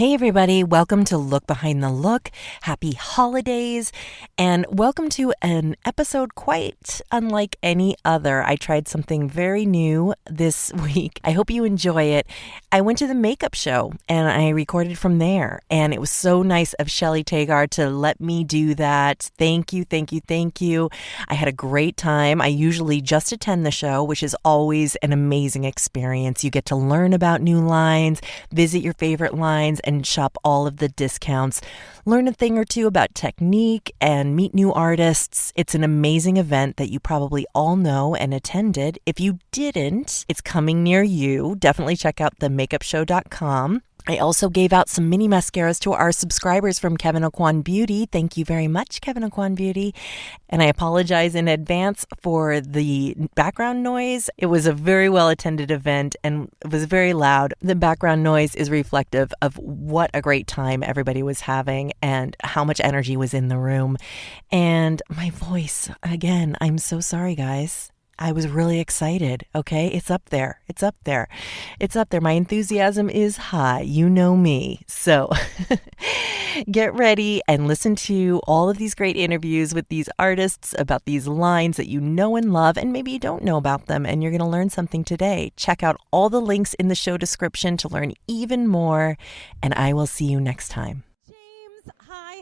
Hey everybody, welcome to Look Behind the Look. Happy holidays, and welcome to an episode quite unlike any other. I tried something very new this week. I hope you enjoy it. I went to the makeup show and I recorded from there, and it was so nice of Shelly Taggar to let me do that. Thank you, thank you, thank you. I had a great time. I usually just attend the show, which is always an amazing experience. You get to learn about new lines, visit your favorite lines, and shop all of the discounts, learn a thing or two about technique, and meet new artists. It's an amazing event that you probably all know and attended. If you didn't, it's coming near you. Definitely check out TheMakeupShow.com. I also gave out some mini mascaras to our subscribers from Kevyn Aucoin Beauty. Thank you very much, Kevyn Aucoin Beauty. And I apologize in advance for the background noise. It was a very well-attended event and it was very loud. The background noise is reflective of what a great time everybody was having and how much energy was in the room. And my voice, again, I'm so sorry, guys. I was really excited, okay? It's up there. It's up there. It's up there. My enthusiasm is high. You know me. So get ready and listen to all of these great interviews with these artists about these lines that you know and love, and maybe you don't know about them, and you're going to learn something today. Check out all the links in the show description to learn even more, and I will see you next time.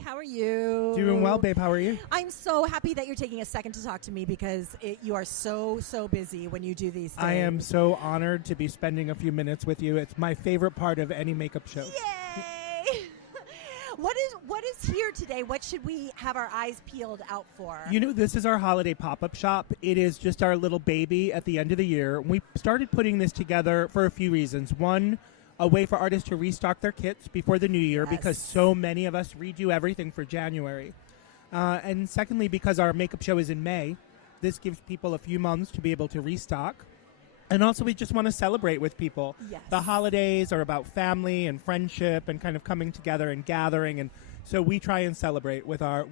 How are you? Doing well, babe. How are you? I'm so happy that you're taking a second to talk to me because you are so busy when you do these things. I am so honored to be spending a few minutes with you. It's my favorite part of any makeup show. Yay! What is here today? What should we have our eyes peeled out for? You know, this is our holiday pop-up shop. It is just our little baby at the end of the year. We started putting this together for a few reasons. One, a way for artists to restock their kits before the new year, yes, because so many of us redo everything for January. And secondly, because our makeup show is in May, this gives people a few months to be able to restock. And also, we just want to celebrate with people. Yes. The holidays are about family and friendship and kind of coming together and gathering, and so we try and celebrate with our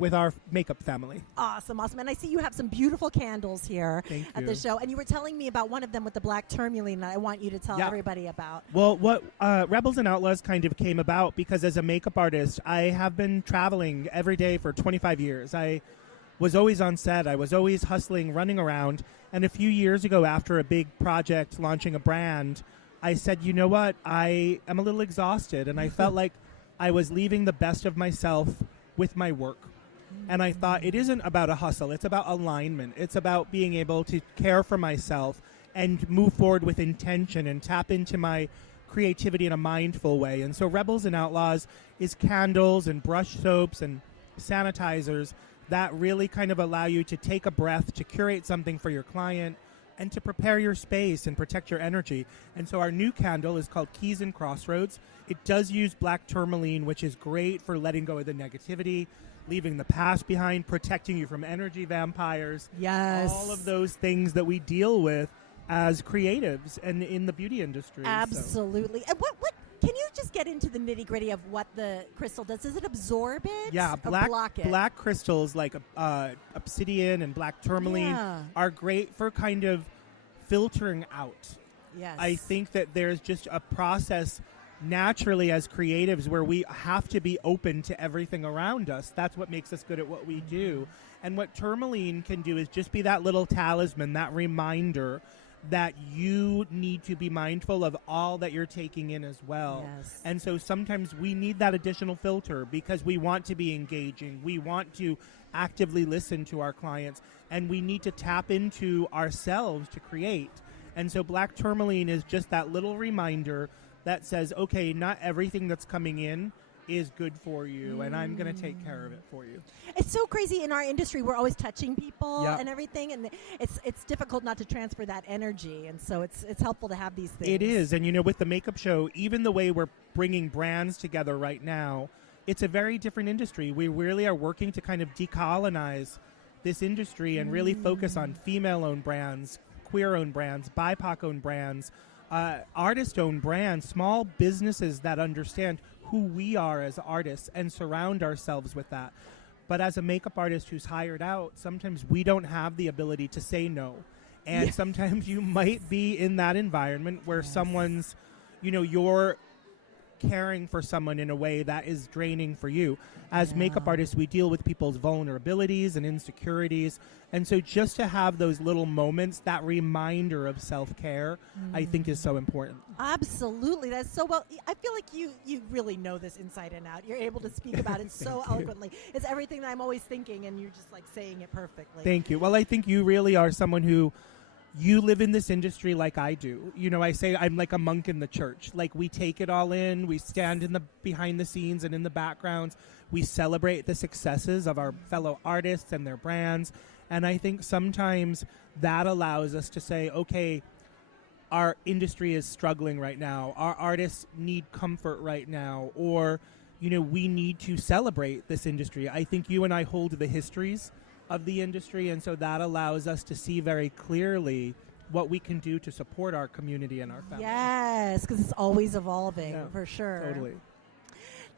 makeup family. Awesome. And I see you have some beautiful candles here at the show. And you were telling me about one of them with the black tourmaline that I want you to tell everybody about. Well, what Rebels and Outlaws kind of came about because as a makeup artist, I have been traveling every day for 25 years. I was always on set. I was always hustling, running around. And a few years ago, after a big project launching a brand, I said, you know what? I am a little exhausted. And I felt like I was leaving the best of myself with my work. And I thought it isn't about a hustle. It's about alignment. It's about being able to care for myself and move forward with intention and tap into my creativity in a mindful way. And so Rebels and Outlaws is candles and brush soaps and sanitizers that really kind of allow you to take a breath, to curate something for your client, and to prepare your space and protect your energy. And so our new candle is called Keys and Crossroads. It does use black tourmaline, which is great for letting go of the negativity, leaving the past behind, protecting you from energy vampires. Yes. All of those things that we deal with as creatives and in the beauty industry. Absolutely. And what can you just get into the nitty-gritty of what the crystal does? Does it absorb it? Yeah, or block it? Black crystals like obsidian and black tourmaline are great for kind of filtering out. Yes. I think that there's just a process naturally as creatives where we have to be open to everything around us. That's what makes us good at what we do. And what tourmaline can do is just be that little talisman, that reminder that you need to be mindful of all that you're taking in as well. Yes. And so sometimes we need that additional filter because we want to be engaging. We want to actively listen to our clients, and we need to tap into ourselves to create. And so black tourmaline is just that little reminder that says, okay, not everything that's coming in is good for you, and I'm going to take care of it for you. It's so crazy in our industry. We're always touching people and everything, and it's difficult not to transfer that energy, and so it's helpful to have these things. It is, and you know, with the makeup show, even the way we're bringing brands together right now, it's a very different industry. We really are working to kind of decolonize this industry and really focus on female-owned brands, queer-owned brands, BIPOC-owned brands, artist-owned brands, small businesses that understand who we are as artists and surround ourselves with that. But as a makeup artist who's hired out, sometimes we don't have the ability to say no. And sometimes you might be in that environment where someone's, you know, your caring for someone in a way that is draining for you. As makeup artists, we deal with people's vulnerabilities and insecurities. And so just to have those little moments, that reminder of self-care, I think is so important. Absolutely. That's so well. I feel like you really know this inside and out. You're able to speak about it so eloquently. It's everything that I'm always thinking, and you're just like saying it perfectly. Thank you. Well, I think you really are someone who, you live in this industry like I do. You know, I say I'm like a monk in the church. Like, we take it all in. We stand in the behind the scenes and in the backgrounds. We celebrate the successes of our fellow artists and their brands. And I think sometimes that allows us to say, okay, our industry is struggling right now. Our artists need comfort right now. Or, you know, we need to celebrate this industry. I think you and I hold the histories of the industry, and so that allows us to see very clearly what we can do to support our community and our family. Yes, because it's always evolving, for sure. Totally.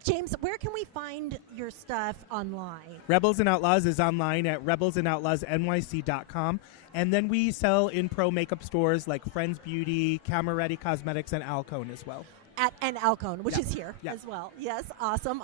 James, where can we find your stuff online? Rebels and Outlaws is online at rebelsandoutlawsnyc.com. And then we sell in pro makeup stores like Friends Beauty, Camera Ready Cosmetics, and Alcone as well. And Alcone, which is here as well. Yes, awesome.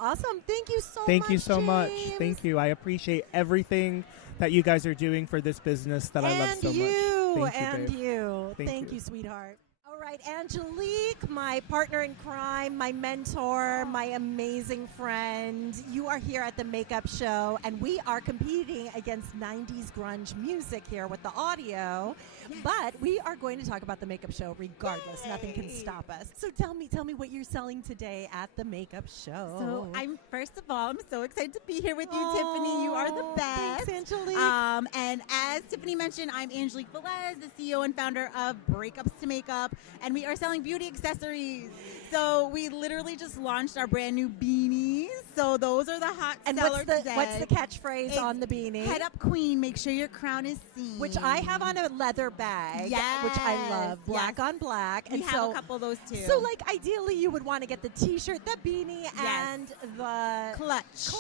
Thank you so much. Thank you so much. James. Thank you. I appreciate everything that you guys are doing for this business that I love so much. Thank you, babe. Thank you, sweetheart. All right, Angelique, my partner in crime, my mentor, my amazing friend. You are here at the Makeup Show, and we are competing against 90s grunge music here with the audio. Yes. But we are going to talk about the Makeup Show regardless. Yay. Nothing can stop us. So tell me what you're selling today at the Makeup Show. So first of all, I'm so excited to be here with you, Tiffany. You are the best. Thanks, Angelique. And as Tiffany mentioned, I'm Angelique Velez, the CEO and founder of Breakups to Makeup, and we are selling beauty accessories. So we literally just launched our brand new beanies. So those are the hot sellers today. What's the catchphrase on the beanie? Head up, queen. Make sure your crown is seen. Which I have on a leather bag, which I love. Black on black. We have a couple of those too. So like ideally you would want to get the t-shirt, the beanie, and the clutch.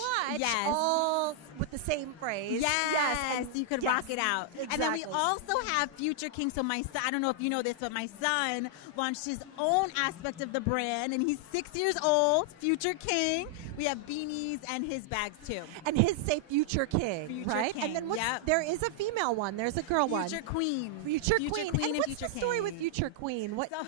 All with the same phrase. Yes. So you could rock it out. Exactly. And then we also have Future King. So my son, I don't know if you know this, but my son launched his own aspect of the brand, and he's 6 years old. Future King. We have beanies and his bags too. And his say Future King, right? King. And then there is a female one. There's a girl one. Future Queen. Future Queen. And what's Future the story King. with Future Queen? What? So,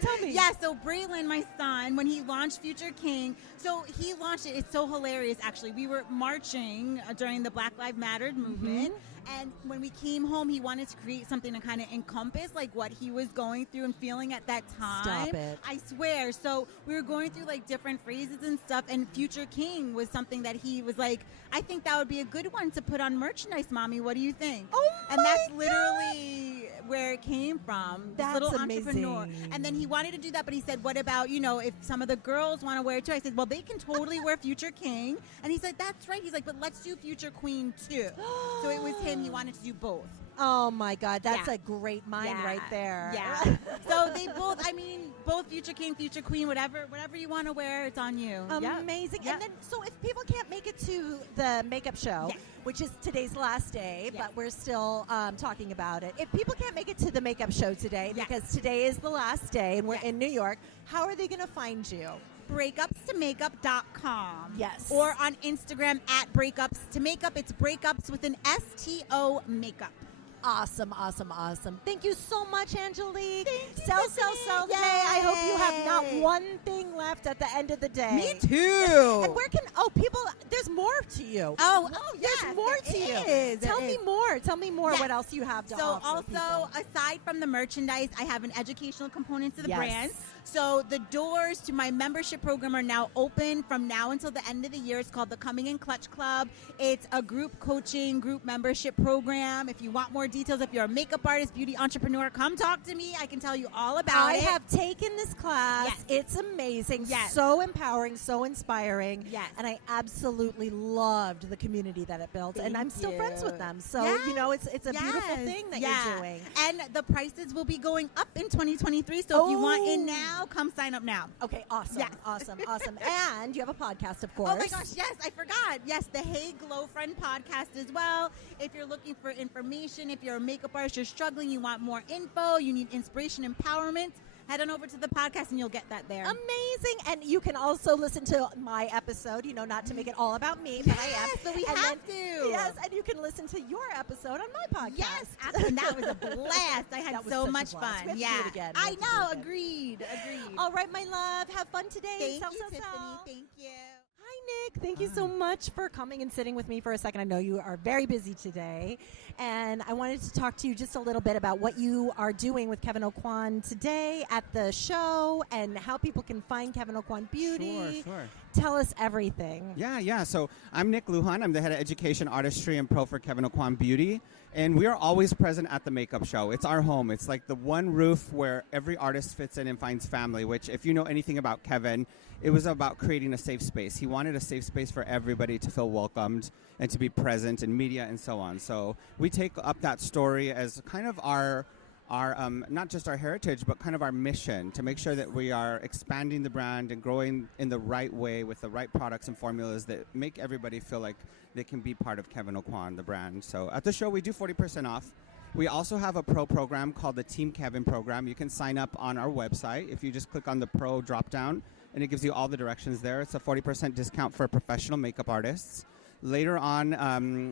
tell me. So Braylon, my son, when he launched Future King, so he launched it. It's so hilarious, actually. We were marching during the Black Lives Matter movement. And when we came home, he wanted to create something to kind of encompass like what he was going through and feeling at that time. Stop it. I swear. So we were going through like different phrases and stuff, and Future King was something that he was like, I think that would be a good one to put on merchandise, Mommy. What do you think? Oh, and that's literally where it came from. That's this little amazing. entrepreneur. And then he wanted to do that, but he said, what about, if some of the girls want to wear it too? I said, well, they can totally wear Future King. And he said, that's right. He's like, but let's do Future Queen too. So it was him. He wanted to do both. Oh my God, that's a great mind right there. Yeah. So they both, both Future King, Future Queen, whatever you want to wear, it's on you. Amazing. Yep. And then, so if people can't make it to the Makeup Show, which is today's last day, but we're still talking about it. If people can't make it to the Makeup Show today, because today is the last day and we're in New York, how are they going to find you? breakupstomakeup.com. Yes. Or on Instagram at breakups to makeup. It's breakups with an STO makeup. Awesome. Thank you so much, Angelique. Thank you, sell Tiffany. today. I hope you have not one thing left at the end of the day. Me too. And where can people? There's more to you. There's more to you. Tell me more. Tell me more. What else you have to offer? So also, aside from the merchandise, I have an educational component to the brand. So the doors to my membership program are now open from now until the end of the year. It's called the Coming in Clutch Club. It's a group coaching, group membership program. If you want more details, if you're a makeup artist, beauty entrepreneur, come talk to me. I can tell you all about it. I have taken this class. Yes. It's amazing. Yes. So empowering, so inspiring. Yes. And I absolutely loved the community that it built. And I'm still friends with them. So, it's a beautiful thing that you're doing. And the prices will be going up in 2023. So if you want in now, come sign up now. Okay, awesome. Yes. Awesome. And you have a podcast, of course. Oh my gosh, yes, I forgot. Yes, the Hey Glow Friend podcast as well. If you're looking for information, if you're a makeup artist, you're struggling, you want more info, you need inspiration, empowerment, head on over to the podcast and you'll get that there. Amazing. And you can also listen to my episode, not to make it all about me, but I am. So we have to. Yes, and you can listen to your episode on my podcast. Yes, and that was a blast. I had so much fun. We have to do it again. I know. Agreed. All right, my love. Have fun today. Thank you, Tiffany. Thank you. Hi, Nick. Thank you so much for coming and sitting with me for a second. I know you are very busy today, and I wanted to talk to you just a little bit about what you are doing with Kevyn Aucoin today at the show and how people can find Kevyn Aucoin Beauty. Sure. Tell us everything. Yeah. So I'm Nick Lujan. I'm the head of education, artistry, and pro for Kevyn Aucoin Beauty. And we are always present at the makeup show. It's our home. It's like the one roof where every artist fits in and finds family, which if you know anything about Kevyn, it was about creating a safe space. He wanted a safe space for everybody to feel welcomed and to be present in media and so on. So we take up that story as kind of our not just our heritage, but kind of our mission to make sure that we are expanding the brand and growing in the right way with the right products and formulas that make everybody feel like they can be part of Kevyn Aucoin, the brand. So at the show, we do 40% off. We also have a pro program called the Team Kevyn program. You can sign up on our website if you just click on the pro drop down, and it gives you all the directions there. It's a 40% discount for professional makeup artists. Later on,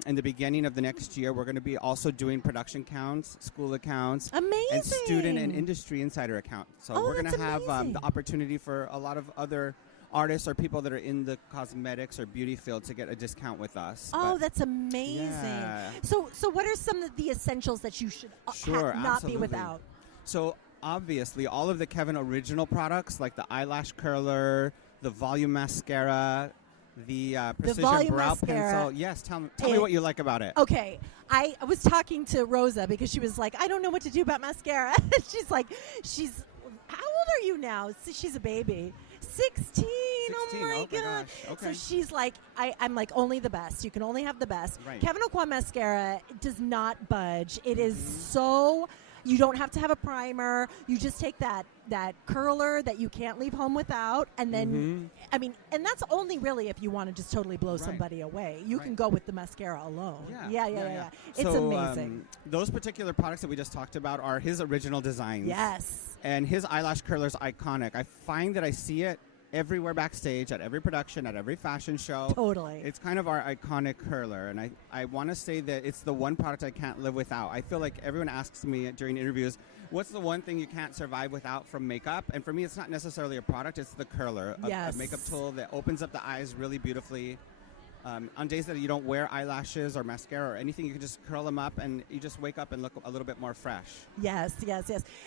in the beginning of the next year, we're going to be also doing production accounts, school accounts, Amazing. and student and industry insider accounts. So we're going to have the opportunity for a lot of other artists or people that are in the cosmetics or beauty field to get a discount with us. Oh, that's amazing. Yeah. So what are some of the essentials that you should not absolutely. be without? So obviously, all of the Kevyn original products, like the eyelash curler, the volume mascara, the precision brow pencil. Yes, tell me what you like about it. Okay, I was talking to Rosa because she was like, I don't know what to do about mascara. She's like, how old are you now? She's a baby. 16. Oh my God. Okay. So she's like, I'm like, only the best. You can only have the best. Right. Kevyn Aucoin mascara does not budge. It is so... You don't have to have a primer. You just take that curler that you can't leave home without, and then, and that's only really if you want to just totally blow somebody away. You can go with the mascara alone. Yeah. It's amazing. Those particular products that we just talked about are his original designs. Yes. And his eyelash curler is iconic. I find that I see it everywhere backstage, at every production, at every fashion show. Totally. It's kind of our iconic curler, and I want to say that it's the one product I can't live without. I feel like everyone asks me during interviews, what's the one thing you can't survive without from makeup? And for me, it's not necessarily a product, it's the curler, a makeup tool that opens up the eyes really beautifully. On days that you don't wear eyelashes or mascara or anything, you can just curl them up and you just wake up and look a little bit more fresh. Yes.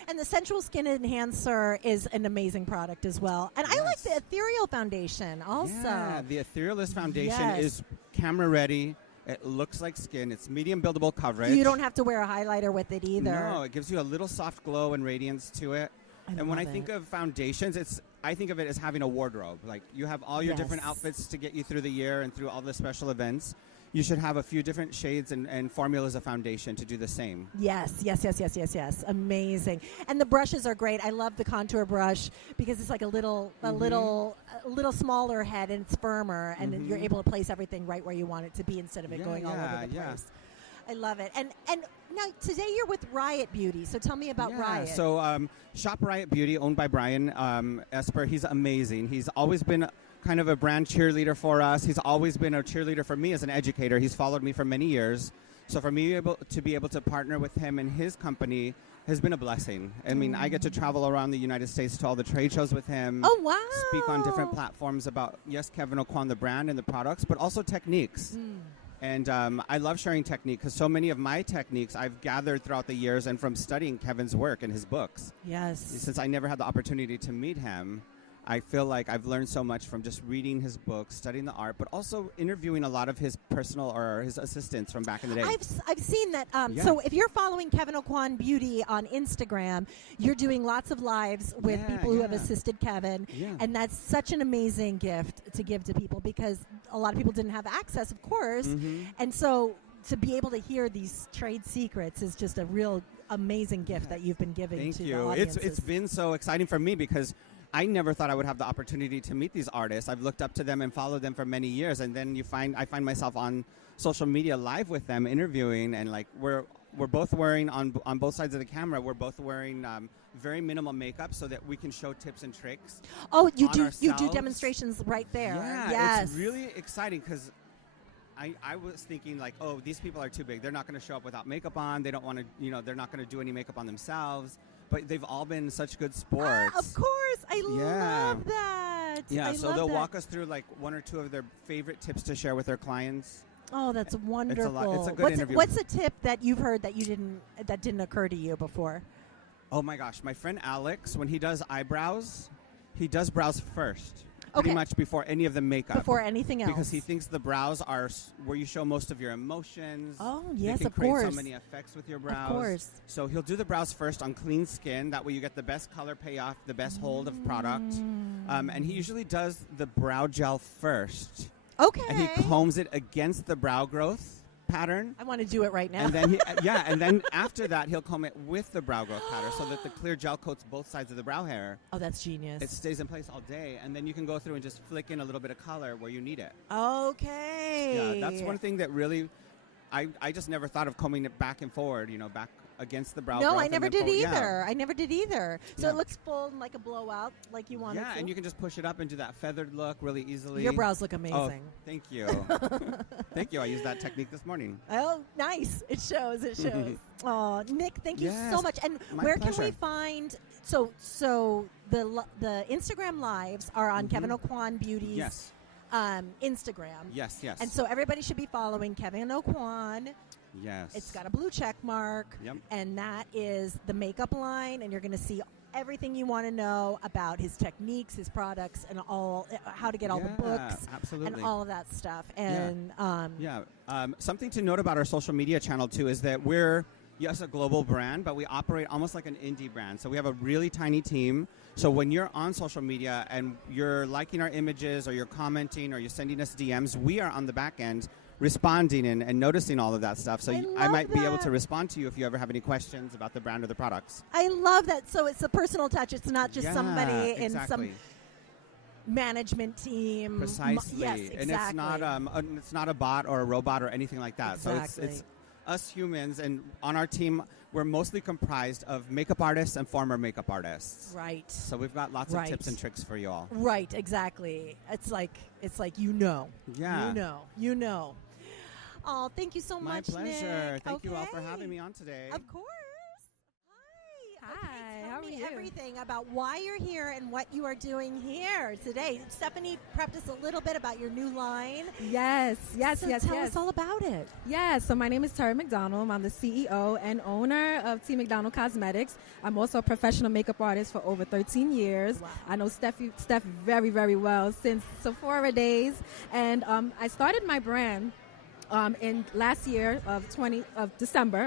And the Sensual Skin Enhancer is an amazing product as well. And I like the Ethereal Foundation also. Yeah, the Etherealist Foundation is camera ready. It looks like skin. It's medium buildable coverage. You don't have to wear a highlighter with it either. No, it gives you a little soft glow and radiance to it. And when I think of foundations, I think of it as having a wardrobe. Like you have all your different outfits to get you through the year and through all the special events. You should have a few different shades and formulas of foundation to do the same. Yes. Amazing. And the brushes are great. I love the contour brush because it's like a little smaller head and it's firmer, and you're able to place everything right where you want it to be instead of it going all over the place. I love it. And now today you're with Riot Beauty, so tell me about Riot. So Shop Riot Beauty, owned by Brian Esper. He's amazing. He's always been kind of a brand cheerleader for us. He's always been a cheerleader for me as an educator. He's followed me for many years. So for me to be able to partner with him and his company has been a blessing. I mean, I get to travel around the United States to all the trade shows with him. Oh, wow. Speak on different platforms about, Kevyn Aucoin, the brand and the products, but also techniques. And I love sharing technique because so many of my techniques I've gathered throughout the years and from studying Kevin's work and his books. Yes. Since I never had the opportunity to meet him, I feel like I've learned so much from just reading his books, studying the art, but also interviewing a lot of his personal or his assistants from back in the day. I've seen that. So if you're following Kevyn Aucoin Beauty on Instagram, you're doing lots of lives with people who have assisted Kevyn. Yeah. And that's such an amazing gift to give to people because a lot of people didn't have access, of course. And so to be able to hear these trade secrets is just a real amazing gift that you've been giving to the audiences. It's been so exciting for me because I never thought I would have the opportunity to meet these artists. I've looked up to them and followed them for many years, and then I find myself on social media live with them, interviewing, and like we're we're both wearing on both sides of the camera. We're both wearing very minimal makeup so that we can show tips and tricks. Oh, you on do ourselves. demonstrations right there. Yeah, yes. it's really exciting because I was thinking like, oh, these people are too big. They're not going to show up without makeup on. They don't want to, they're not going to do any makeup on themselves. But they've all been such good sports. Of course. I love that. Yeah, I so love they'll that. walk us through like one or two of their favorite tips to share with their clients. Oh, that's wonderful. It's a good interview. What's a tip that you've heard that didn't occur to you before? Oh my gosh, my friend Alex, when he does eyebrows, he does brows first. Pretty much before any of the makeup. Before anything else. Because he thinks the brows are where you show most of your emotions. Oh, yes, of course. You can create so many effects with your brows. Of course. So he'll do the brows first on clean skin. That way you get the best color payoff, the best hold of product. And he usually does the brow gel first. Okay. And he combs it against the brow growth pattern. I want to do it right now. And then and then after that he'll comb it with the brow growth pattern so that the clear gel coats both sides of the brow hair. Oh, that's genius. It stays in place all day, and then you can go through and just flick in a little bit of color where you need it. Okay. Yeah, that's one thing that really I just never thought of combing it back and forward, back against the brow. No, I never did either. Yeah. I never did either. So it looks full and like a blowout, like you want it to. Yeah, and you can just push it up and do that feathered look really easily. Your brows look amazing. Oh, thank you. Thank you. I used that technique this morning. Oh, nice. It shows. It shows. Oh, Nick, thank you so much. And where can we find? So the Instagram lives are on Kevyn Aucoin Beauty's. Yes. Instagram. Yes. And so everybody should be following Kevyn Aucoin. Yes. It's got a blue check mark. Yep. And that is the makeup line, and you're going to see everything you want to know about his techniques, his products, and how to get all the books, absolutely, and all of that stuff. And something to note about our social media channel too is that we're a global brand, but we operate almost like an indie brand. So we have a really tiny team. So when you're on social media and you're liking our images, or you're commenting, or you're sending us DMs, we are on the back end responding and noticing all of that stuff. So I might be able to respond to you if you ever have any questions about the brand or the products. I love that. So it's a personal touch. It's not just somebody in some management team. Precisely. Yes, exactly. And it's not a bot or a robot or anything like that. Exactly. So it's us humans, and on our team we're mostly comprised of makeup artists and former makeup artists. Right. So we've got lots of tips and tricks for you all. Right, exactly. It's like Yeah. You know. Oh, thank you so much, My pleasure. Nick. Thank you all for having me on today. Of course. Hi. Hi, Tell how are me you? everything about why you're here and what you are doing here today. Stephanie prepped us a little bit about your new line. Yes. Tell us all about it. Yes, so my name is TMcDonald. I'm the CEO and owner of TMcDonald Cosmetics. I'm also a professional makeup artist for over 13 years. Wow. I know Steph very, very well since Sephora days. And I started my brand in last year of December,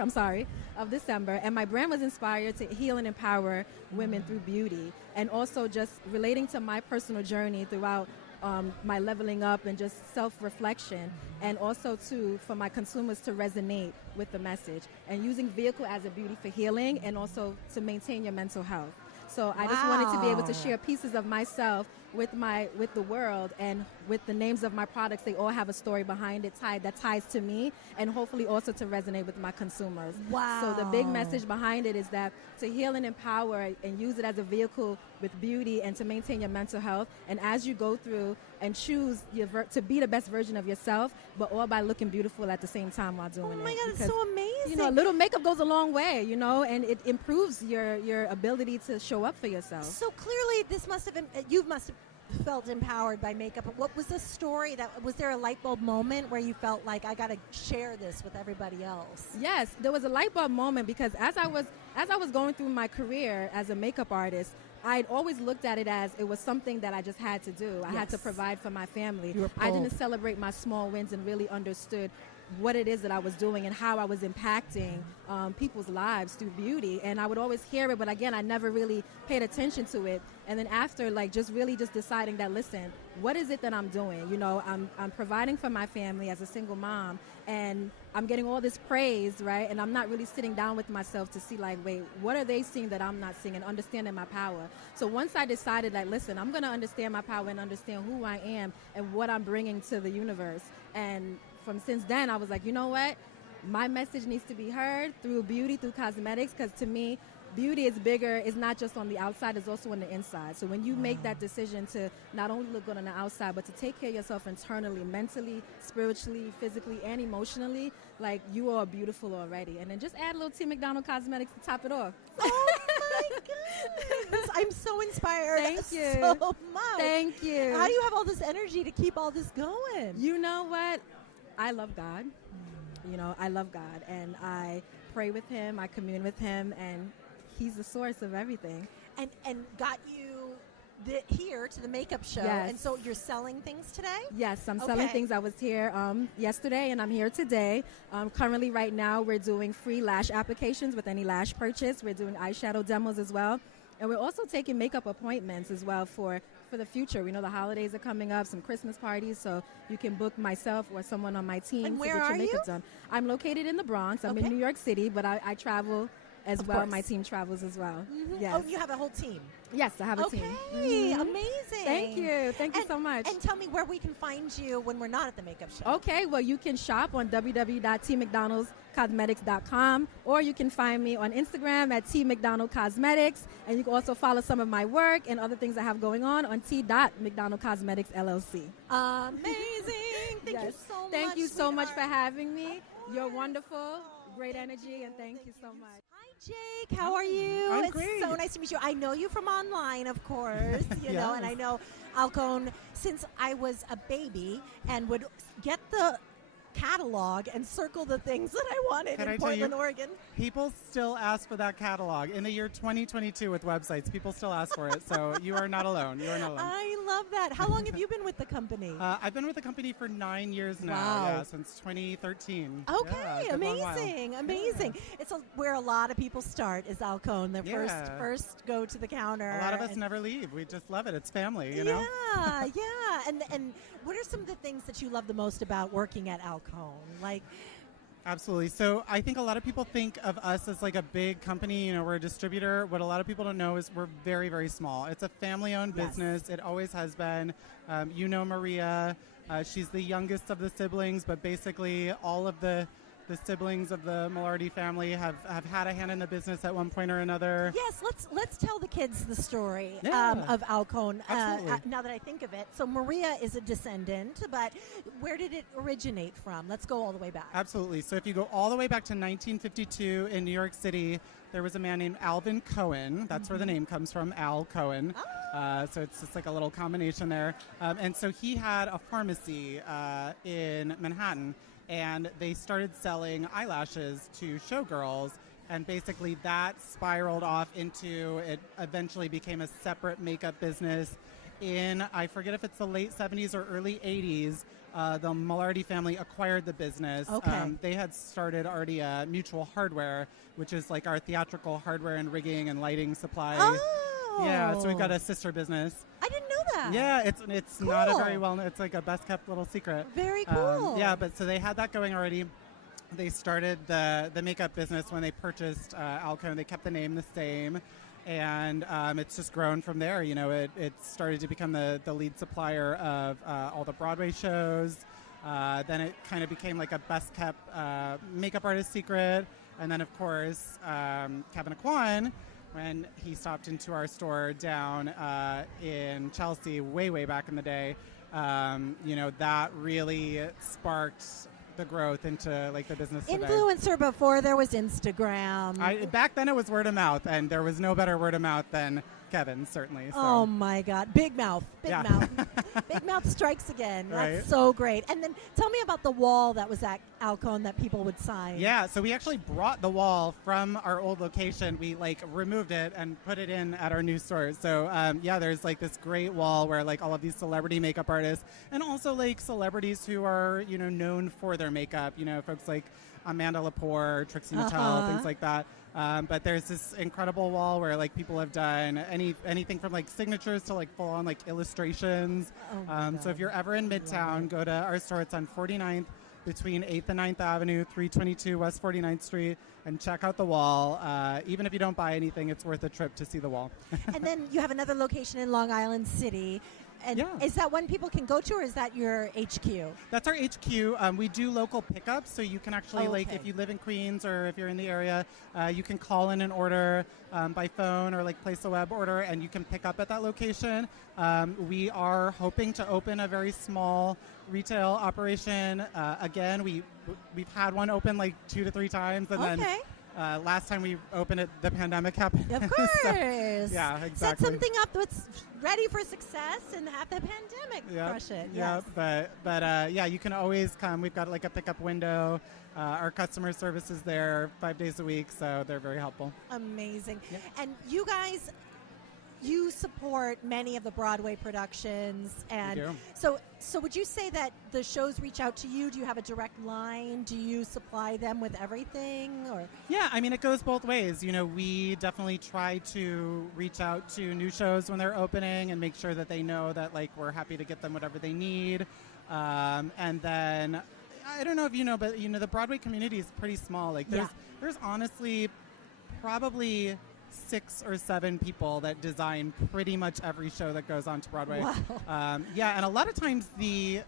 and my brand was inspired to heal and empower women through beauty, and also just relating to my personal journey throughout my leveling up and just self-reflection, and also for my consumers to resonate with the message, and using vehicle as a beauty for healing and also to maintain your mental health. So I just wanted to be able to share pieces of myself with the world, and with the names of my products. They all have a story behind it that ties to me, and hopefully also to resonate with my consumers. Wow. So the big message behind it is that to heal and empower and use it as a vehicle with beauty and to maintain your mental health. And as you go through and choose to be the best version of yourself, but all by looking beautiful at the same time while doing it. Oh my God, it's so amazing. A little makeup goes a long way, and it improves your ability to show up for yourself. So clearly you must have felt empowered by makeup. What was the story? Was there a light bulb moment where you felt like, I got to share this with everybody else? Yes, there was a light bulb moment, because as I was going through my career as a makeup artist, I'd always looked at it as it was something that I just had to do. I had to provide for my family. I didn't celebrate my small wins and really understood what it is that I was doing and how I was impacting people's lives through beauty. And I would always hear it, but again, I never really paid attention to it. And then after, just deciding that, listen, what is it that I'm doing? I'm providing for my family as a single mom, and I'm getting all this praise, right? And I'm not really sitting down with myself to see, wait, what are they seeing that I'm not seeing, and understanding my power. So once I decided, listen, I'm going to understand my power and understand who I am and what I'm bringing to the universe. And since then, I was like, you know what? my message needs to be heard through beauty, through cosmetics, because to me, beauty is bigger. It's not just on the outside, it's also on the inside. So when you make that decision to not only look good on the outside, but to take care of yourself internally, mentally, spiritually, physically, and emotionally, like, you are beautiful already. And then just add a little TMcDonald cosmetics to top it off. Oh my goodness. I'm so inspired. Thank you. So much. Thank you. How do you have all this energy to keep all this going? You know what? I love God. You know, I love God. And I pray with him. I commune with him. And he's the source of everything. And got you here to the makeup show. Yes. And so you're selling things today? Yes, I'm selling things. I was here yesterday, and I'm here today. Currently, right now, we're doing free lash applications with any lash purchase. We're doing eyeshadow demos as well. And we're also taking makeup appointments as well for the future. We know the holidays are coming up, some Christmas parties, so you can book myself or someone on my team and to where get your are makeup you? done. I'm located in the Bronx. I'm in New York City, but I travel as Of well. course. My team travels as well. Mm-hmm. Yes. Oh, you have a whole team? Yes, I have a team. Okay, amazing. Thank you. Thank you so much. And tell me where we can find you when we're not at the makeup show. Okay, well, you can shop on www.TMcDonaldsCosmetics.com, or you can find me on Instagram at TMcDonaldCosmetics, and you can also follow some of my work and other things I have going on T.McDonaldCosmetics LLC. Amazing. Thank you so much. Thank you so much for sweetheart. having me. You're wonderful. Great energy, and thank you so much. Hi, Jake. How are you? I'm it's great. so nice to meet you. I know you from online, of course, you know, and I know Alcone since I was a baby and would get the catalog and circle the things that I wanted in Portland, Oregon. People still ask for that catalog. In the year 2022 with websites, people still ask for it. So you are not alone. You are not alone. I love that. How long have you been with the company? I've been with the company for 9 years now. Wow. Yeah, since 2013. Okay, Yeah, it's been a long while. amazing. It's where a lot of people start is Alcone. Their first go to the counter. A lot of us never leave. We just love it. It's family, you know? Yeah. And what are some of the things that you love the most about working at Alcone? Like, absolutely. So I think a lot of people think of us as like a big company. You know, we're a distributor. What a lot of people don't know is we're very, very small. It's a family-owned business. It always has been. You know Maria. She's the youngest of the siblings, but basically all of the siblings of the Milardi family have had a hand in the business at one point or another. yes, let's tell the kids the story Yeah. of Alcone. Absolutely. Now that I think of it, so Maria is a descendant, but where did it originate from? Let's go all the way back. Absolutely. So if you go all the way back to 1952 in New York City, there was a man named Alvin Cohen. That's where the name comes from, Al Cohen. So it's just like a little combination there. And so he had a pharmacy in Manhattan, and they started selling eyelashes to showgirls, and basically that spiraled off into, it eventually became a separate makeup business in, I forget if it's the late 70s or early 80s. The Milardi family acquired the business. Okay. They had started already Mutual Hardware, which is like our theatrical hardware and rigging and lighting supply. Oh. Yeah, so we've got a sister business. I didn't know that. Yeah, it's Cool. not a very well, it's like a best kept little secret. Very cool. Yeah, but so they had that going already. They started the makeup business when they purchased Alcone. They kept the name the same, and it's just grown from there. You know, it started to become the lead supplier of all the Broadway shows. Then it kind of became like a best kept makeup artist secret, and then of course Kevyn Aucoin, when he stopped into our store down in Chelsea way back in the day, you know, that really sparked the growth into like the business today. Influencer before there was Instagram. Back then it was word of mouth, and there was no better word of mouth than Kevyn, certainly. So. Oh my God. Big mouth. Big Yeah. mouth. Big mouth strikes again. That's Right. so great. And then tell me about the wall that was at Alcone that people would sign. Yeah, so we actually brought the wall from our old location. We like removed it and put it in at our new store. So yeah, there's like this great wall where like all of these celebrity makeup artists, and also like celebrities who are, you know, known for their makeup, you know, folks like Amanda Lepore, Trixie Mattel, things like that. But there's this incredible wall where like people have done anything from like signatures to like full on like illustrations. So if you're ever in Midtown, go to our store. It's on 49th between 8th and 9th Avenue, 322 West 49th Street, and check out the wall. Even if you don't buy anything, it's worth a trip to see the wall. And then you have another location in Long Island City. And Yeah. is that one people can go to, or is that your HQ? That's our HQ. We do local pickups, so you can actually, like, Okay. if you live in Queens or if you're in the area, you can call in an order by phone or, like, place a web order, and you can pick up at that location. We are hoping to open a very small retail operation. Again, we've had one open, like, 2 to 3 times, and then last time we opened it, the pandemic happened. Of course. Yeah, exactly. Set something up that's ready for success and have the pandemic crush it. Yeah, Yes. but yeah, you can always come. We've got like a pickup window. Our customer service is there 5 days a week, so they're very helpful. Amazing. Yeah. And you guys, you support many of the Broadway productions, and We do. so would you say that the shows reach out to you? Do you have a direct line? Do you supply them with everything, or? Yeah, I mean, it goes both ways. You know, we definitely try to reach out to new shows when they're opening and make sure that they know that, like, we're happy to get them whatever they need. And then, I don't know if you know, but, you know, the Broadway community is pretty small. Like, there's honestly probably 6 or 7 people that design pretty much every show that goes on to Broadway. Wow. Yeah, and a lot of times the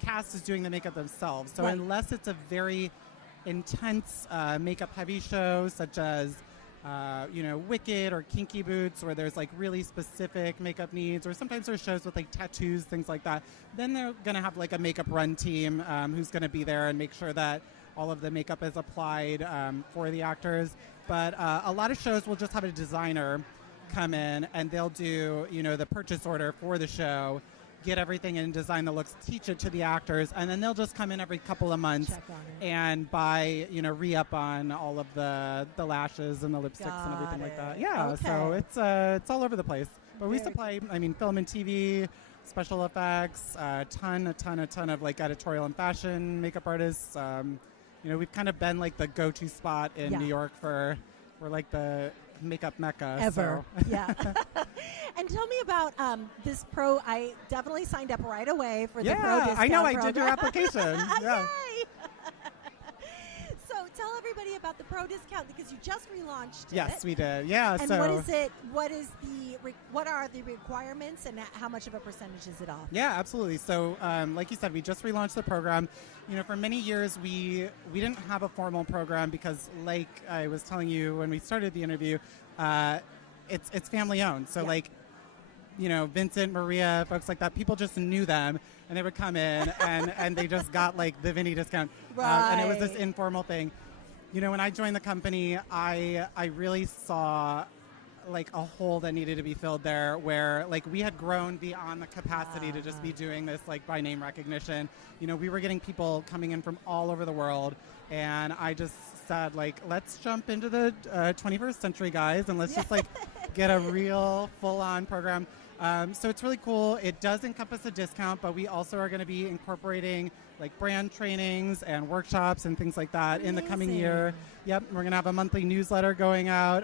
cast is doing the makeup themselves. So unless it's a very intense makeup-heavy show, such as you know, Wicked or Kinky Boots, where there's like really specific makeup needs, or sometimes there's shows with like tattoos, things like that, then they're going to have like a makeup run team who's going to be there and make sure that all of the makeup is applied for the actors. But a lot of shows will just have a designer come in and they'll do, you know, the purchase order for the show, get everything in design the looks, teach it to the actors, and then they'll just come in every couple of months and buy, you know, re-up on all of the lashes and the lipsticks and everything like that. Yeah, so it's all over the place. But we supply, I mean, film and TV, special effects, a ton of like editorial and fashion makeup artists. You know, we've kind of been like the go-to spot in New York for like the makeup mecca. Ever. So. Yeah. And tell me about this pro. I definitely signed up right away for the pro discount I know. program. I did your application. Yeah. Yay! So tell everybody about the pro discount, because you just relaunched it. Yes, we did. Yeah. And so what is it? What are the requirements, and how much of a percentage is it off? Yeah, absolutely. So, like you said, we just relaunched the program. You know, for many years we didn't have a formal program because, like I was telling you when we started the interview, it's family owned. So, like, you know, Vincent, Maria, folks like that, people just knew them, and they would come in and they just got like the Vinny discount, and it was this informal thing. You know, when I joined the company, I really saw like a hole that needed to be filled there, where like we had grown beyond the capacity to just be doing this like by name recognition. You know, we were getting people coming in from all over the world, and I just said, like, let's jump into the 21st century, guys, and let's just like get a real full-on program. So it's really cool. It does encompass a discount, but we also are going to be incorporating like brand trainings and workshops and things like that in the coming year. Yep, we're going to have a monthly newsletter going out.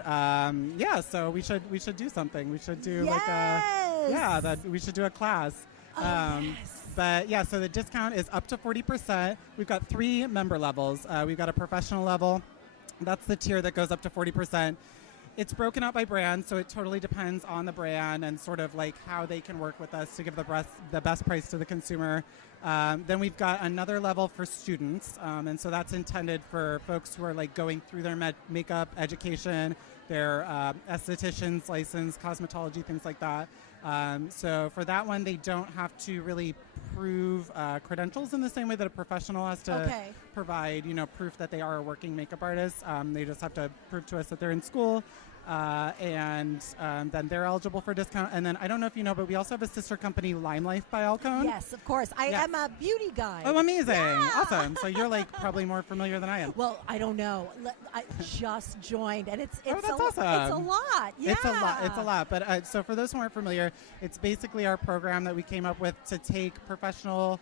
Yeah, so we should do something. We should do we should do a class. But yeah, so the discount is up to 40%. We've got 3 member levels. We've got a professional level. That's the tier that goes up to 40%. It's broken out by brand, so it totally depends on the brand and sort of like how they can work with us to give the best price to the consumer. Then we've got another level for students, and so that's intended for folks who are like going through their makeup education, their esthetician's license, cosmetology, things like that. So for that one, they don't have to really prove credentials in the same way that a professional has to provide, you know, proof that they are a working makeup artist. They just have to prove to us that they're in school, and then they're eligible for a discount. And then I don't know if you know, but we also have a sister company, Limelight by Alcone. Yes, of course. I am a beauty guy. Oh, amazing. Awesome. So you're like probably more familiar than I am. Well, I don't know. I just joined, and it's that's awesome. It's a lot. Yeah. It's a lot. But so for those who aren't familiar, it's basically our program that we came up with to take professional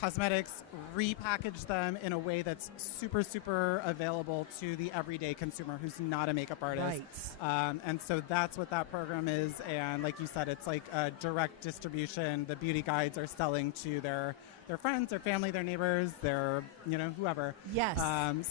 cosmetics, repackage them in a way that's super, super available to the everyday consumer who's not a makeup artist. Right. And so that's what that program is. And like you said, it's like a direct distribution. The beauty guides are selling to their friends, their family, their neighbors, their, whoever. Yes.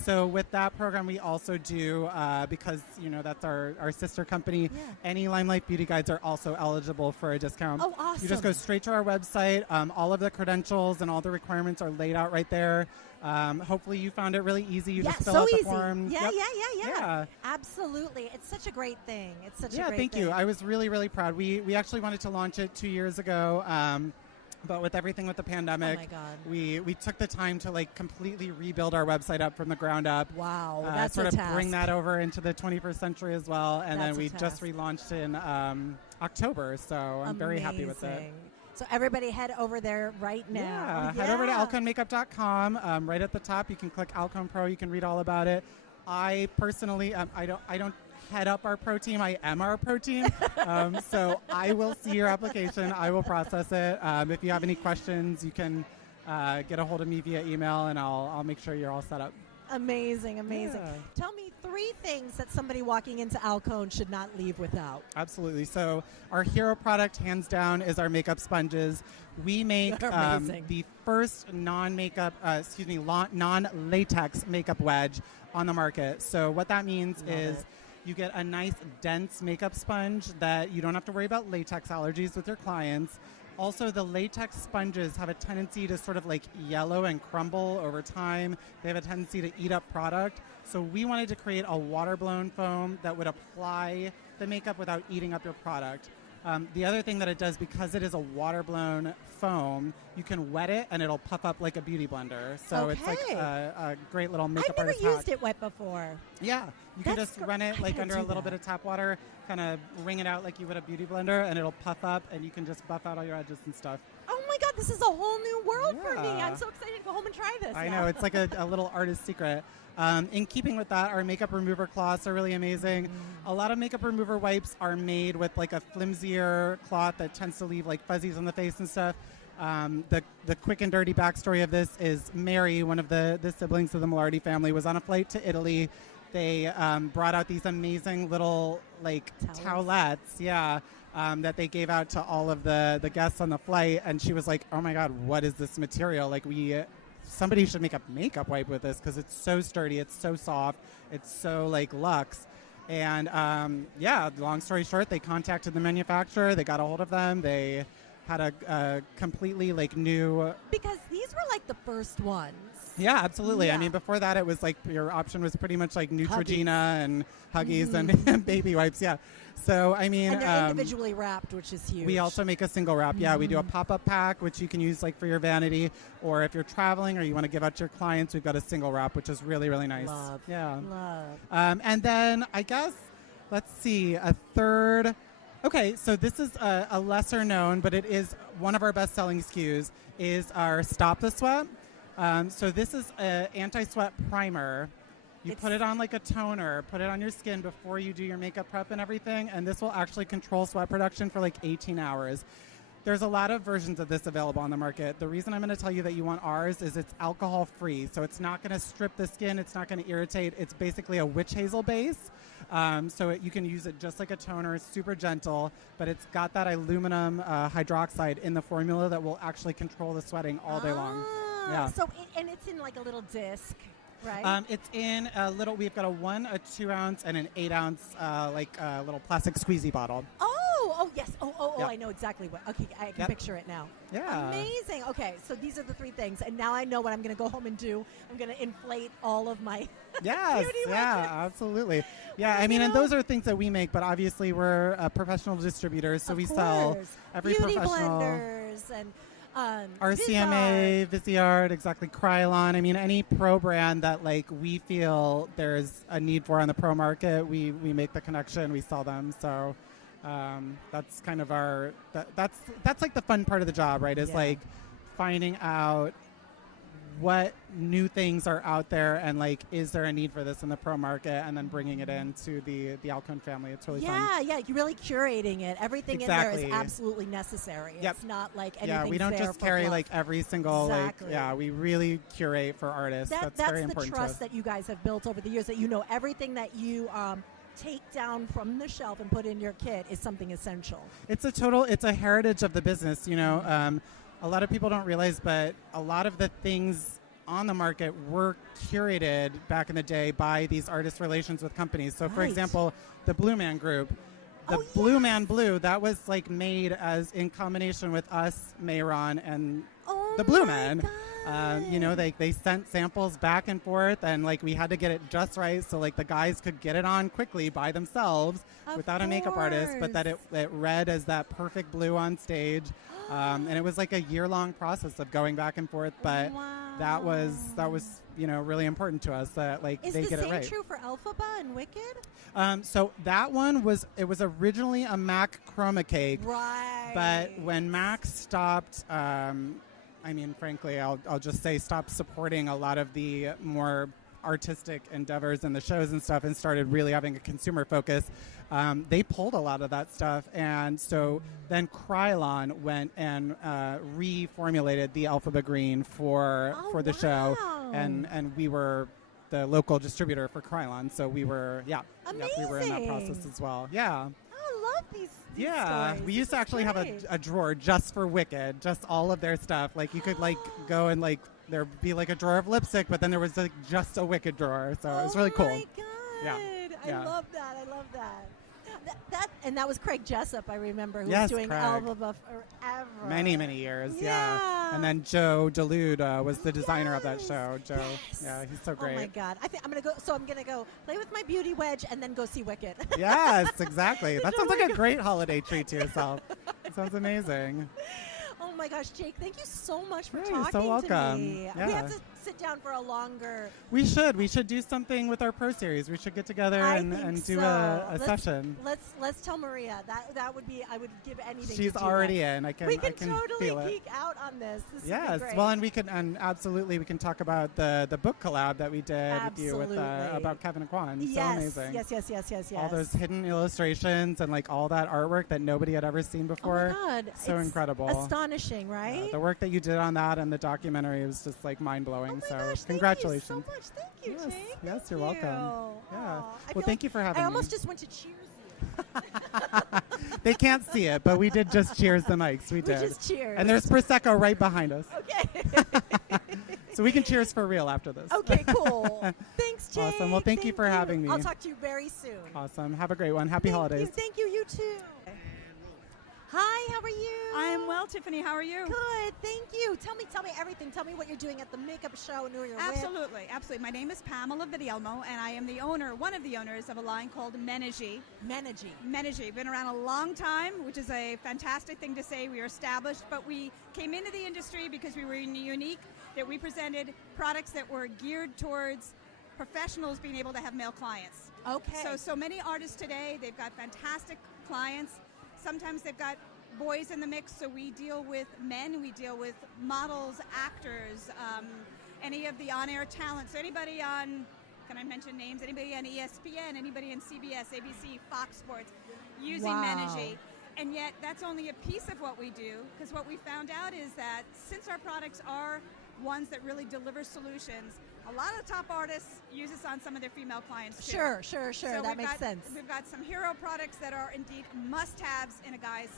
So with that program, we also do, because, that's our sister company, any Limelight beauty guides are also eligible for a discount. Oh, awesome. You just go straight to our website. All of the credentials and all the requirements are laid out right there. Hopefully you found it really easy. You just fill out the form. Yeah. Absolutely. It's such a great thing. It's such a great thing. Thank you. I was really, really proud. We actually wanted to launch it 2 years ago. But with everything with the pandemic, oh my God. we took the time to completely rebuild our website up from the ground up. Wow, that's sort a of task. Bring that over into the 21st century as well. And That's then we a just task. relaunched in October, so I'm very happy with it. Amazing. So everybody head over there right now. Head over to alconemakeup.com. Right at the top, you can click Alcone Pro. You can read all about it. I personally, I don't head up our pro team. I am our pro team. So I will see your application. I will process it. If you have any questions, you can get a hold of me via email, and I'll make sure you're all set up. Amazing. Yeah. Tell me 3 things that somebody walking into Alcone should not leave without. Absolutely. So our hero product, hands down, is our makeup sponges. We make the first non-latex makeup wedge on the market. So what that means is you get a nice, dense makeup sponge that you don't have to worry about latex allergies with your clients. Also, the latex sponges have a tendency to sort of yellow and crumble over time. They have a tendency to eat up product. So we wanted to create a water-blown foam that would apply the makeup without eating up your product. The other thing that it does, because it is a water-blown foam, you can wet it and it'll puff up like a beauty blender. So it's like a great little makeup I've never artist used hack. it wet before. Yeah, you can just run it under a little that. bit of tap water, kind of wring it out like you would a beauty blender, and it'll puff up, and you can just buff out all your edges and stuff. Oh my God, this is a whole new world for me. Yeah. I'm so excited to go home and try this. I now. know, it's like a little artist secret. In keeping with that, our makeup remover cloths are really amazing. A lot of makeup remover wipes are made with a flimsier cloth that tends to leave fuzzies on the face and stuff. The quick and dirty backstory of this is Mary, one of the siblings of the Milardi family, was on a flight to Italy. They brought out these amazing little towelettes, that they gave out to all of the guests on the flight, and she was like, "Oh my God, what is this material? Somebody should make a makeup wipe with this because it's so sturdy, it's so soft, it's so luxe." And long story short, they contacted the manufacturer, they got a hold of them, they had a completely new. Because these were the first ones. Yeah, absolutely. Yeah. I mean, before that, it was your option was pretty much Neutrogena Huggies. and Huggies and baby wipes. Yeah. So, I mean. And they're individually wrapped, which is huge. We also make a single wrap. Yeah, we do a pop-up pack, which you can use for your vanity. Or if you're traveling or you want to give out to your clients, we've got a single wrap, which is really, really nice. Love. Yeah. Love. And then, I guess, let's see, a third. Okay, so this is a lesser known, but it is one of our best-selling SKUs, is our Stop the Sweat. So this is an anti-sweat primer. You put it on a toner, put it on your skin before you do your makeup prep and everything, and this will actually control sweat production for 18 hours. There's a lot of versions of this available on the market. The reason I'm going to tell you that you want ours is it's alcohol-free, so it's not going to strip the skin, it's not going to irritate. It's basically a witch hazel base. So you can use it just like a toner. It's super gentle, but it's got that aluminum hydroxide in the formula that will actually control the sweating all day long. Yeah. So and it's in a little disc, right? It's in a little. We've got a 1, a 2 ounce, and an 8 ounce, little plastic squeezy bottle. Oh yes. Yep. I know exactly what. Okay, I can picture it now. Yeah. Amazing. Okay, so these are the 3 things, and now I know what I'm going to go home and do. I'm going to inflate all of my Yes, beauty yeah, wedges. Absolutely. Yeah, I mean, and those are things that we make, but obviously we're professional distributors, so Of we course. sell every beauty professional. blenders and RCMA, Visyard, exactly, Krylon. I mean, any pro brand that we feel there's a need for on the pro market, we make the connection, we sell them. So that's kind of our that's the fun part of the job, right? Is finding out what new things are out there and like is there a need for this in the pro market, and then bringing it into the Alcone family. It's really fun. Yeah, you're really curating it. Everything Exactly. in there is absolutely necessary. Yep. It's not like anything. Yeah, we don't just carry fluff. like every single Exactly. we really curate for artists. That's very important the to trust us. that you guys have built over the years, that you know everything that you take down from the shelf and put in your kit is something essential. It's a heritage of the business, you know. A lot of people don't realize, but a lot of the things on the market were curated back in the day by these artist relations with companies. So, for example, the Blue Man Group, Blue Man Blue, that was like made as in combination with us, Mayron, and the Blue Man. You know, they sent samples back and forth, and like we had to get it just right so like the guys could get it on quickly by themselves without a makeup artist, but that it read as that perfect blue on stage. And it was like a year-long process of going back and forth, but that was you know really important to us that like is they the get it right. same true for Elphaba and Wicked? So that one was originally a MAC chroma cake, right? But when MAC stopped, I mean, frankly, I'll just say stopped supporting a lot of the more artistic endeavors and the shows and stuff, and started really having a consumer focus. They pulled a lot of that stuff, and so then Krylon went and reformulated the Elphaba Green for the show, and we were the local distributor for Krylon, so we were we were in that process as well. Yeah. I love these stories. We used to actually have great. a drawer just for Wicked, just all of their stuff. Like you could like go and like there'd be like a drawer of lipstick, but then there was like just a Wicked drawer, so it was really cool. Oh my God. Yeah. I love that. And that was Craig Jessup, I remember, who Yes, was doing Craig. Elphaba forever. Many years, Yeah. And then Joe Delude was the designer of that show. Joe, yeah, he's so great. Oh my God! I think I'm gonna go. So I'm gonna go play with my beauty wedge and then go see Wicked. Yes, exactly. That sounds like a great holiday treat to yourself. It sounds amazing. Oh my gosh, Jake! Thank you so much for You're talking so welcome. to me. Yeah. We have to sit down for a longer. We should do something with our Pro Series. We should get together and do a session. Let's tell Maria that would be. I would give anything. She's to do already that. in. I can We can feel totally it. geek out on this. This Yes, would be great. well, and absolutely we can talk about the book collab that we did with you with Absolutely. about Kevyn and Quan. Yes, So amazing. yes. All those hidden illustrations and like all that artwork that nobody had ever seen before. Oh my God! So It's incredible. astonishing, right? The work that you did on that and the documentary was just like mind blowing. Oh my So gosh, congratulations. Thank you so much. Thank you, Yes, Jake. yes, Thank you're welcome. you. Yeah. Aw, I Well, feel thank you for having I me. almost just went to cheers you. They can't see it, but we did just cheers the mics. We We did. just cheers. And there's Prosecco right behind us. Okay. So we can cheers for real after this. Okay, cool. Thanks, Jake. Awesome. Well, thank you for having me. I'll talk to you very soon. Awesome. Have a great one. Happy holidays. Thank you. You too. Hi, how are you? I am well, Tiffany. How are you? Good, thank you. Tell me everything. Tell me what you're doing at the makeup show and who you're with. Absolutely. My name is Pamela Viglielmo, and I am one of the owners of a line called Menaji. Menaji. Been around a long time, which is a fantastic thing to say. We are established, but we came into the industry because we were unique, that we presented products that were geared towards professionals being able to have male clients. Okay. So many artists today, they've got fantastic clients. Sometimes they've got boys in the mix, so we deal with men, we deal with models, actors, any of the on-air talent. So anybody on, can I mention names? Anybody on ESPN, anybody on CBS, ABC, Fox Sports, using Menaji. And yet that's only a piece of what we do, because what we found out is that since our products are ones that really deliver solutions, a lot of the top artists use us on some of their female clients too. Sure. So That makes sense. We've got some hero products that are indeed must-haves in a guy's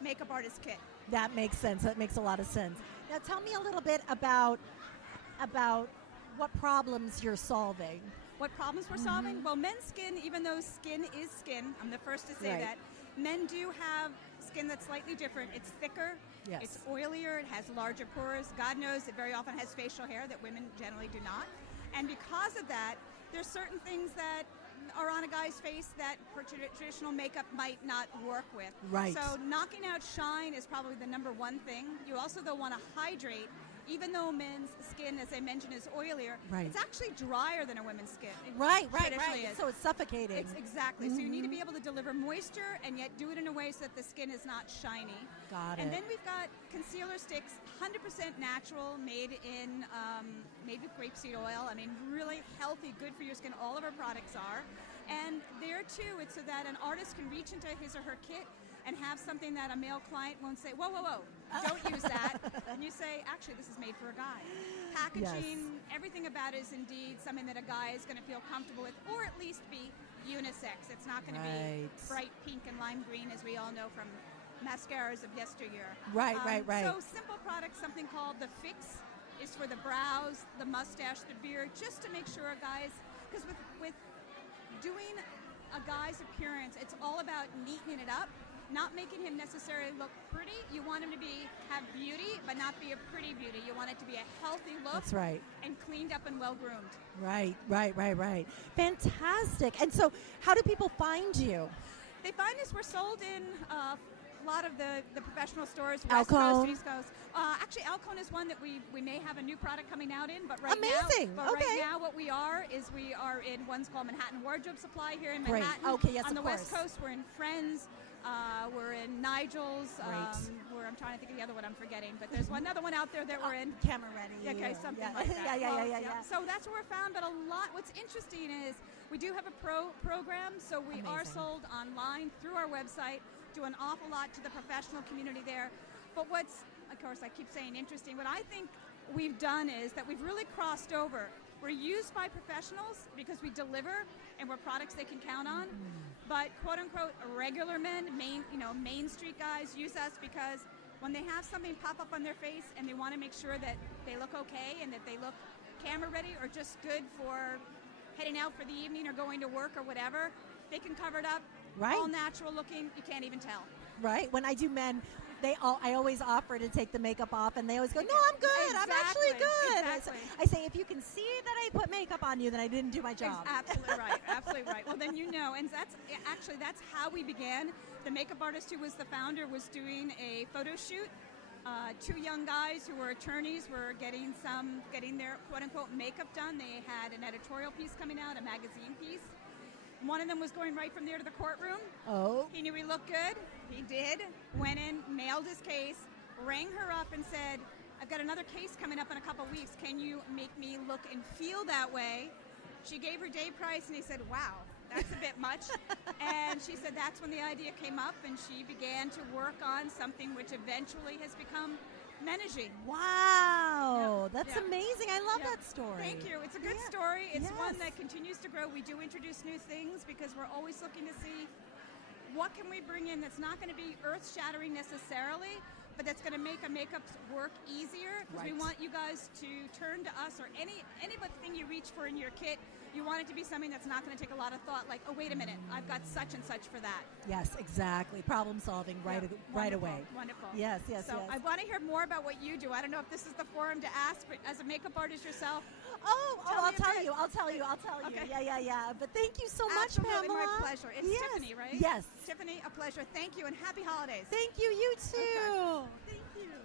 makeup artist kit. That makes sense. That makes a lot of sense. Now tell me a little bit about what problems you're solving. What problems we're solving? Well, men's skin, even though skin is skin, I'm the first to say Right. that, men do have skin that's slightly different. It's thicker, Yes. it's oilier, it has larger pores. God knows it very often has facial hair that women generally do not. And because of that, there's certain things that are on a guy's face that for traditional makeup might not work with. Right. So knocking out shine is probably the number one thing. You also, though, want to hydrate even though men's skin, as I mentioned, is oilier, it's actually drier than a woman's skin. Right. Is. So it's suffocating. It's exactly. So you need to be able to deliver moisture and yet do it in a way so that the skin is not shiny. Got it. And then we've got concealer sticks, 100% natural, made with grapeseed oil. I mean, really healthy, good for your skin. All of our products are. And there, too, it's so that an artist can reach into his or her kit and have something that a male client won't say, whoa, don't use that. And you say, actually, this is made for a guy. Packaging, everything about it is indeed something that a guy is going to feel comfortable with, or at least be unisex. It's not going to be bright pink and lime green, as we all know from mascaras of yesteryear. Right. So simple products, something called the Fix is for the brows, the mustache, the beard, just to make sure guys, because with doing a guy's appearance, it's all about neatening it up, not making him necessarily look pretty. You want him to have beauty, but not be a pretty beauty. You want it to be a healthy look. That's right. And cleaned up and well-groomed. Right. Fantastic. And so how do people find you? They find us. We're sold in a lot of the professional stores, West Alcone. Coast, East Coast. Actually, Alcone is one that we may have a new product coming out in, but right now what we are in one's called Manhattan Wardrobe Supply here in Manhattan. Okay, yes, on the of course. West Coast, we're in Friends. We're in Nigel's. I'm trying to think of the other one I'm forgetting, but there's another one out there that we're in. Camera Ready. Okay, something like that. Yeah. So that's where we're found, but what's interesting is we do have a program, so we are sold online through our website, do an awful lot to the professional community there. But of course, I keep saying interesting, what I think we've done is that we've really crossed over. We're used by professionals because we deliver and we're products they can count on. But quote unquote regular men, Main Street guys use us because when they have something pop up on their face and they want to make sure that they look okay and that they look camera ready or just good for heading out for the evening or going to work or whatever, they can cover it up. All natural looking, you can't even tell. Right. When I do men, I always offer to take the makeup off, and they always go, "No, I'm good. I'm actually good." Exactly. I say, if you can see that I put makeup on you, then I didn't do my job. Absolutely right. Well, then and that's how we began. The makeup artist who was the founder was doing a photo shoot. Two young guys who were attorneys were getting their quote unquote makeup done. They had an editorial piece coming out, a magazine piece. One of them was going right from there to the courtroom. Oh. He knew he looked good. He did. Went in, nailed his case, rang her up and said, I've got another case coming up in a couple weeks. Can you make me look and feel that way? She gave her day price, and he said, wow, that's a bit much. And she said that's when the idea came up, and she began to work on something which eventually has become Menaji. Wow, that's amazing. I love that story. Thank you. It's a good story. It's one that continues to grow. We do introduce new things because we're always looking to see what can we bring in that's not going to be earth-shattering necessarily, but that's going to make a makeup work easier. Because we want you guys to turn to us, or anything you reach for in your kit, you want it to be something that's not going to take a lot of thought, like, oh, wait a minute, I've got such and such for that. Yes, exactly. Problem solving right away. Wonderful. Yes. So I want to hear more about what you do. I don't know if this is the forum to ask, but as a makeup artist yourself. I'll tell you. Okay. Yeah. But thank you so much, Absolutely, Pamela. my pleasure. It's Tiffany, right? Yes. Tiffany, a pleasure. Thank you, and happy holidays. Thank you. You too. Thank you.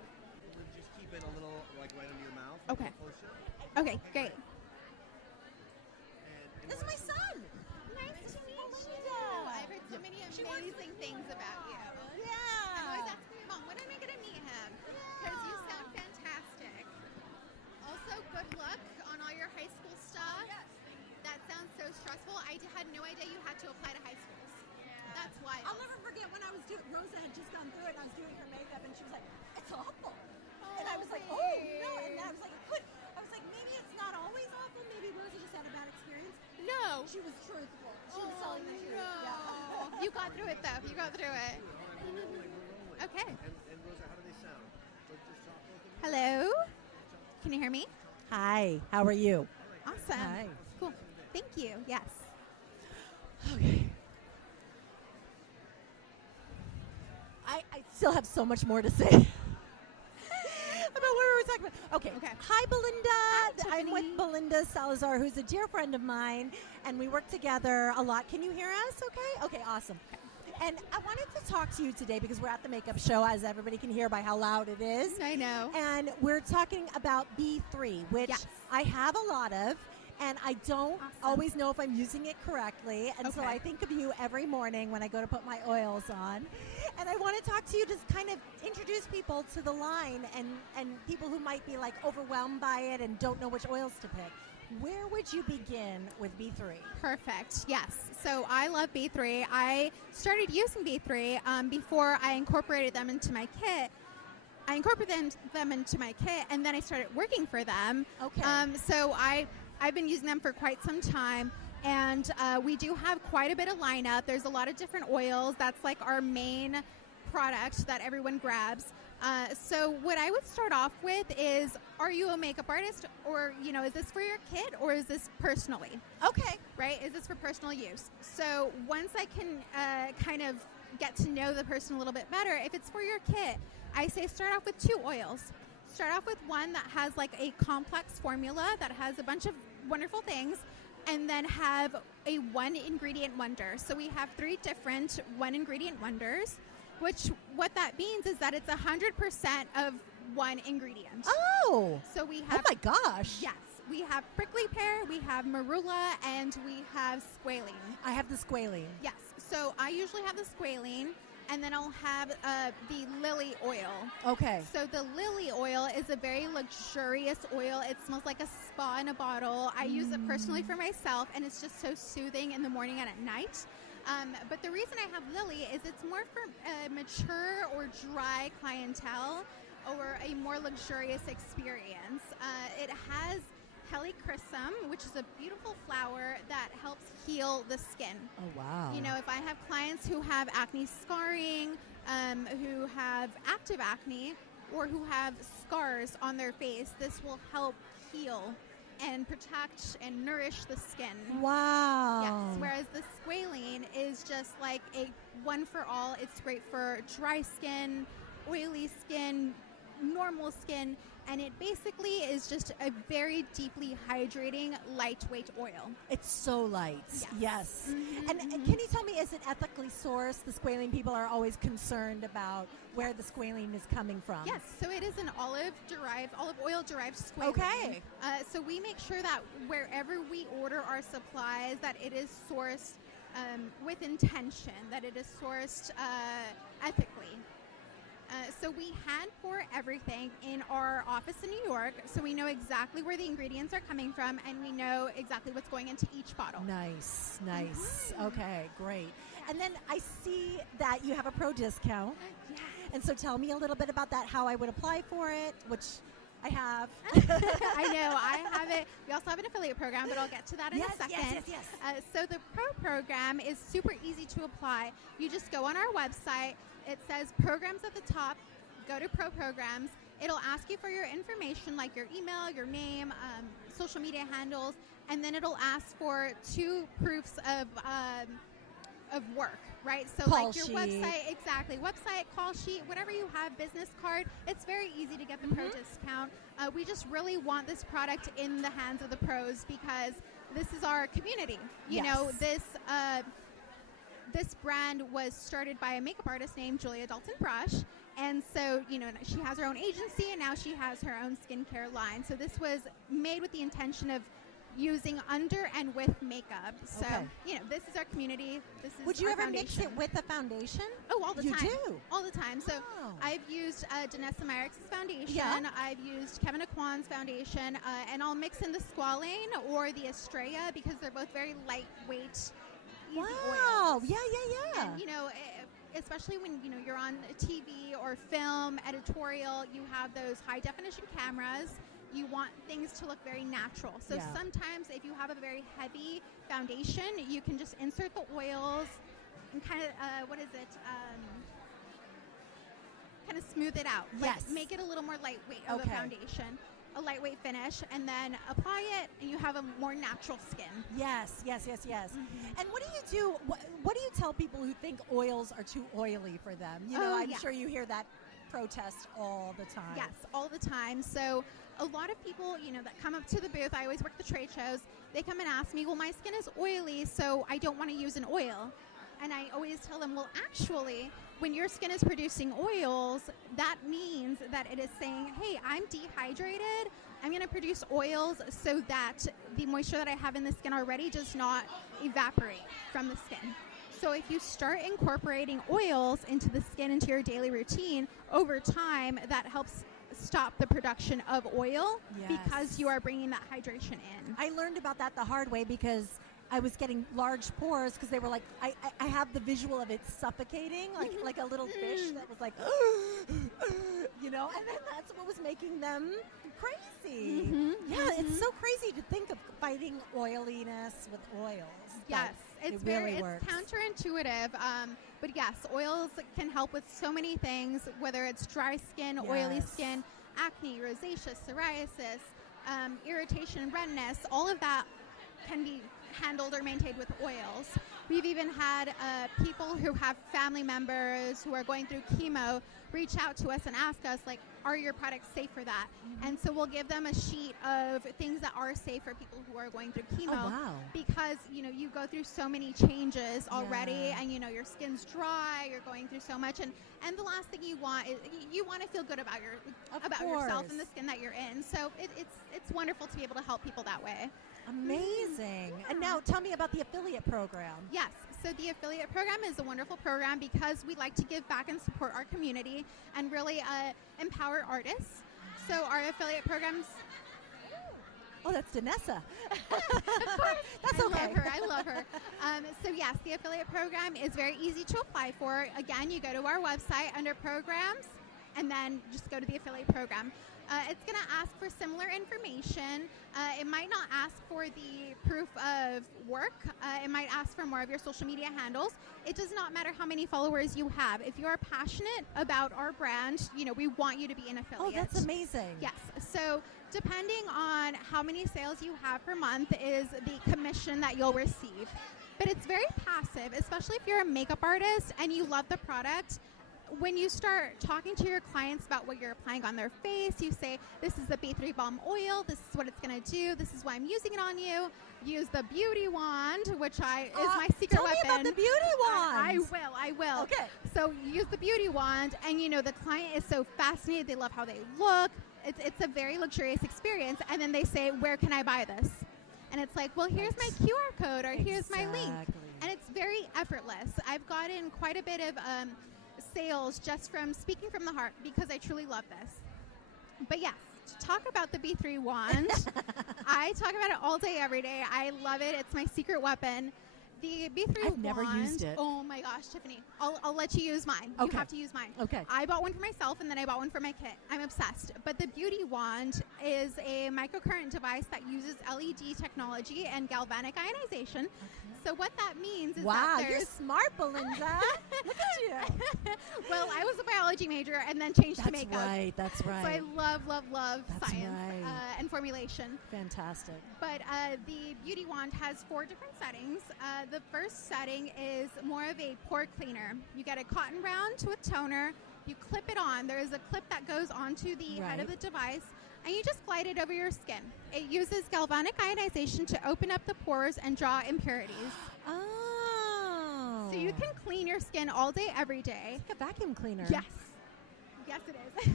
Just keep it a little, right under your mouth. Okay. Closer. Okay, great. This is my son. Nice to meet you. I've heard so many amazing things about you. Yeah. I'm always asking my mom, when am I going to meet him? Because you sound fantastic. Also, good luck on all your high school stuff. Yes. That sounds so stressful. I had no idea you had to apply to high schools. That's wild. I'll never forget when I was Rosa had just gone through it, and I was doing her makeup, and she was like, "It's awful," and I was like, "Oh no!" And I was like, maybe it's not always awful. Maybe Rosa just had a bad experience. No. She was truthful. She was telling the truth. No. Yeah. You got through it, though. You got through it. We're rolling. Okay. And Rosa, how do they sound? Just talk both of you. Hello. Can you hear me? Hi. How are you? Awesome. Hi. Cool. Thank you. Yes. Okay. I still have so much more to say about what we were talking about. Okay. Hi, Belinda. I'm with Belinda Salazar, who's a dear friend of mine, and we work together a lot. Can you hear us? Okay. Okay. Awesome. And I wanted to talk to you today because we're at the makeup show, as everybody can hear by how loud it is. I know. And we're talking about B3, which I have a lot of, and I don't always know if I'm using it correctly. And so I think of you every morning when I go to put my oils on. And I want to talk to you, just kind of introduce people to the line and people who might be like overwhelmed by it and don't know which oils to pick. Where would you begin with B3? Perfect. Yes. So I love B3. I started using B3 before I incorporated them into my kit. I incorporated them into my kit, and then I started working for them. Okay. So I've been using them for quite some time, and we do have quite a bit of lineup. There's a lot of different oils. That's like our main product that everyone grabs. So what I would start off with is, are you a makeup artist, or, is this for your kid, or is this personally? Okay. Right? Is this for personal use? So once I can kind of get to know the person a little bit better, if it's for your kid, I say start off with 2 oils. Start off with one that has like a complex formula that has a bunch of wonderful things, and then have a 1-ingredient wonder. So we have 3 different 1-ingredient wonders. Which, what that means is that it's 100% of one ingredient. Oh! So we have... Oh my gosh! Yes. We have prickly pear, we have marula, and we have squalene. I have the squalene. Yes. So I usually have the squalene, and then I'll have the lily oil. Okay. So the lily oil is a very luxurious oil. It smells like a spa in a bottle. I use it personally for myself, and it's just so soothing in the morning and at night. But the reason I have lily is it's more for mature or dry clientele or a more luxurious experience. It has helichrysum, which is a beautiful flower that helps heal the skin. Oh, wow. If I have clients who have acne scarring, who have active acne, or who have scars on their face, this will help heal and protect and nourish the skin. Wow. Yes, whereas the squalene is just like a one for all. It's great for dry skin, oily skin, normal skin, and it basically is just a very deeply hydrating, lightweight oil. It's so light. Yes. Mm-hmm. And can you tell me, is it ethically sourced? The squalene people are always concerned about where the squalene is coming from. Yes, so it is an olive oil derived squalene. Okay. So we make sure that wherever we order our supplies, that it is sourced with intention, that it is sourced ethically. So we hand pour everything in our office in New York, so we know exactly where the ingredients are coming from, and we know exactly what's going into each bottle. Nice. Okay, great. And then I see that you have a pro discount. Yes. And so tell me a little bit about that, how I would apply for it, which I have. I know, I have it. We also have an affiliate program, but I'll get to that in a second. Yes. So the pro program is super easy to apply. You just go on our website. It says programs at the top. Go to pro programs. It'll ask you for your information, like your email, your name, social media handles, and then it'll ask for 2 proofs of work, right? So call like your sheet. website, call sheet, whatever you have, business card. It's very easy to get the pro discount. We just really want this product in the hands of the pros because this is our community. You know, this brand was started by a makeup artist named Julia Dalton Brush. And so, she has her own agency, and now she has her own skincare line. So this was made with the intention of using under and with makeup. So, this is our community. This is Would you our ever foundation. mix it with a foundation? Oh, all the time. You do? All the time. So Oh. I've used Danessa Meyerix's foundation. Yeah. I've used Kevyn Aucoin's foundation. And I'll mix in the squalane or the Estrella because they're both very lightweight, easy Wow. oils. Yeah. And, especially when, you're on TV or film, editorial, you have those high-definition cameras. You want things to look very natural. So sometimes if you have a very heavy foundation, you can just insert the oils and kind of, kind of smooth it out. Yes. Like make it a little more lightweight of a foundation, a lightweight finish, and then apply it, and you have a more natural skin. Yes. And what do you do? What do you tell people who think oils are too oily for them? I'm sure you hear that protest all the time. Yes, all the time. So a lot of people, that come up to the booth, I always work the trade shows, they come and ask me, well, my skin is oily, so I don't want to use an oil. And I always tell them, well, actually, when your skin is producing oils, that means that it is saying, hey, I'm dehydrated. I'm going to produce oils so that the moisture that I have in the skin already does not evaporate from the skin. So if you start incorporating oils into the skin, into your daily routine, over time, that helps stop the production of oil because you are bringing that hydration in. I learned about that the hard way because I was getting large pores because they were like, I have the visual of it suffocating, like a little fish that was like, you know, and then that's what was making them crazy. Yeah, it's so crazy to think of fighting oiliness with oils. Yes, it's really it's works. counterintuitive. But yes, oils can help with so many things, whether it's dry skin, oily skin, acne, rosacea, psoriasis, irritation, redness, all of that can be handled or maintained with oils. We've even had people who have family members who are going through chemo reach out to us and ask us, like, are your products safe for that? And so we'll give them a sheet of things that are safe for people who are going through chemo. Because, you know, you go through so many changes already and, you know, your skin's dry, you're going through so much. And the last thing you want is you want to feel good about yourself and the skin that you're in. So it's wonderful to be able to help people that way. Amazing. And now tell me about the affiliate program. Yes. So the affiliate program is a wonderful program because we like to give back and support our community and really empower artists. So our affiliate programs... Oh, that's Danessa. Of course. That's okay. I love her. So yes, the affiliate program is very easy to apply for. Again, you go to our website under programs and then just go to the affiliate program. It's going to ask for similar information. It might not ask for the proof of work. It might ask for more of your social media handles. It does not matter how many followers you have. If you are passionate about our brand, you know, we want you to be an affiliate. Oh, that's amazing. Yes. So depending on how many sales you have per month is the commission that you'll receive. But it's very passive, especially if you're a makeup artist and you love the product. When you start talking to your clients about what you're applying on their face, you say, this is the B3 Balm oil, this is what it's going to do, this is why I'm using it on you. Use the beauty wand, which is my secret weapon. Tell me about the beauty wand. I will. Okay. So you use the beauty wand, and you know, the client is so fascinated, they love how they look. It's a very luxurious experience, and then they say, where can I buy this? And it's like, well, here's my QR code, or here's my link. And it's very effortless. I've gotten quite a bit of sales just from speaking from the heart because I truly love this. But yes, to talk about the B3 wand, I talk about it all day, every day. I love it. It's my secret weapon. The B3 I've never used it. Oh my gosh, Tiffany. I'll let you use mine. Okay. You have to use mine. Okay. I bought one for myself and then I bought one for my kit. I'm obsessed. But the beauty wand is a microcurrent device that uses LED technology and galvanic ionization. So what that means is that you're smart, Belinda. Look at you. Well, I was a biology major and then changed to makeup. That's right. So I love That's science right. and formulation. Fantastic. But the beauty wand has 4 different settings. The first setting is more of a pore cleaner. You get a cotton round with toner. You clip it on. There is a clip that goes onto the head of the device, and you just glide it over your skin. It uses galvanic ionization to open up the pores and draw impurities. Oh. So you can clean your skin all day, every day. It's like a vacuum cleaner. Yes. Yes, it is.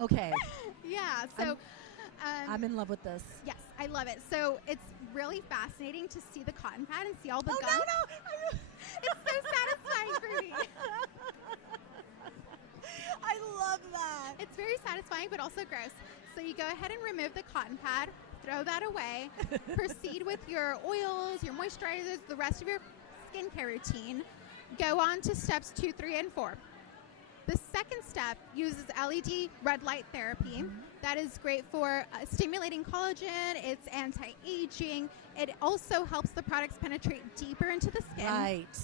Okay. Yeah. So I'm in love with this. yes, I love it. So it's really fascinating to see the cotton pad and see all the gunk. No. It's so satisfying for me. I love that. It's very satisfying, but also gross. So you go ahead and remove the cotton pad, throw that away, proceed with your oils, your moisturizers, the rest of your skincare routine. Go on to steps 2, 3, and 4. The second step uses LED red light therapy. That is great for stimulating collagen. It's anti-aging. It also helps the products penetrate deeper into the skin. Right.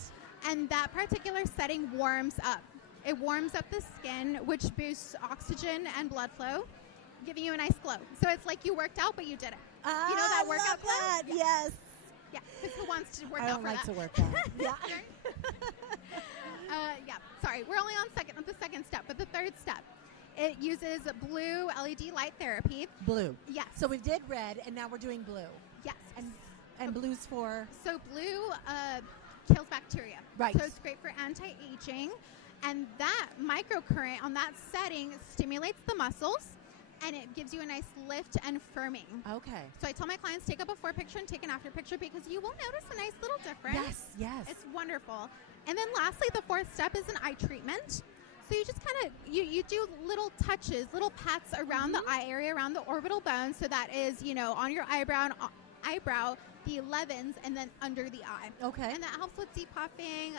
And that particular setting warms up. It warms up the skin, which boosts oxygen and blood flow, giving you a nice glow. So it's like you worked out, but you did it. You know that workout glow? That. Yes. Yeah, because who wants to work I out don't for like that? to work out. Yeah. Yeah, sorry. We're only on the second step, but the third step, it uses blue LED light therapy. Blue. Yes. So we did red, and now we're doing blue. Yes. And blue's for? So blue kills bacteria. Right. So it's great for anti-aging. And that microcurrent on that setting stimulates the muscles, and it gives you a nice lift and firming. Okay. So I tell my clients, take a before picture and take an after picture, because you will notice a nice little difference. Yes. It's wonderful. And then lastly, the fourth step is an eye treatment. So you just kind of, you do little touches, little pats around the eye area, around the orbital bone, so that is, on your eyebrow, the 11s, and then under the eye. Okay. And that helps with depuffing,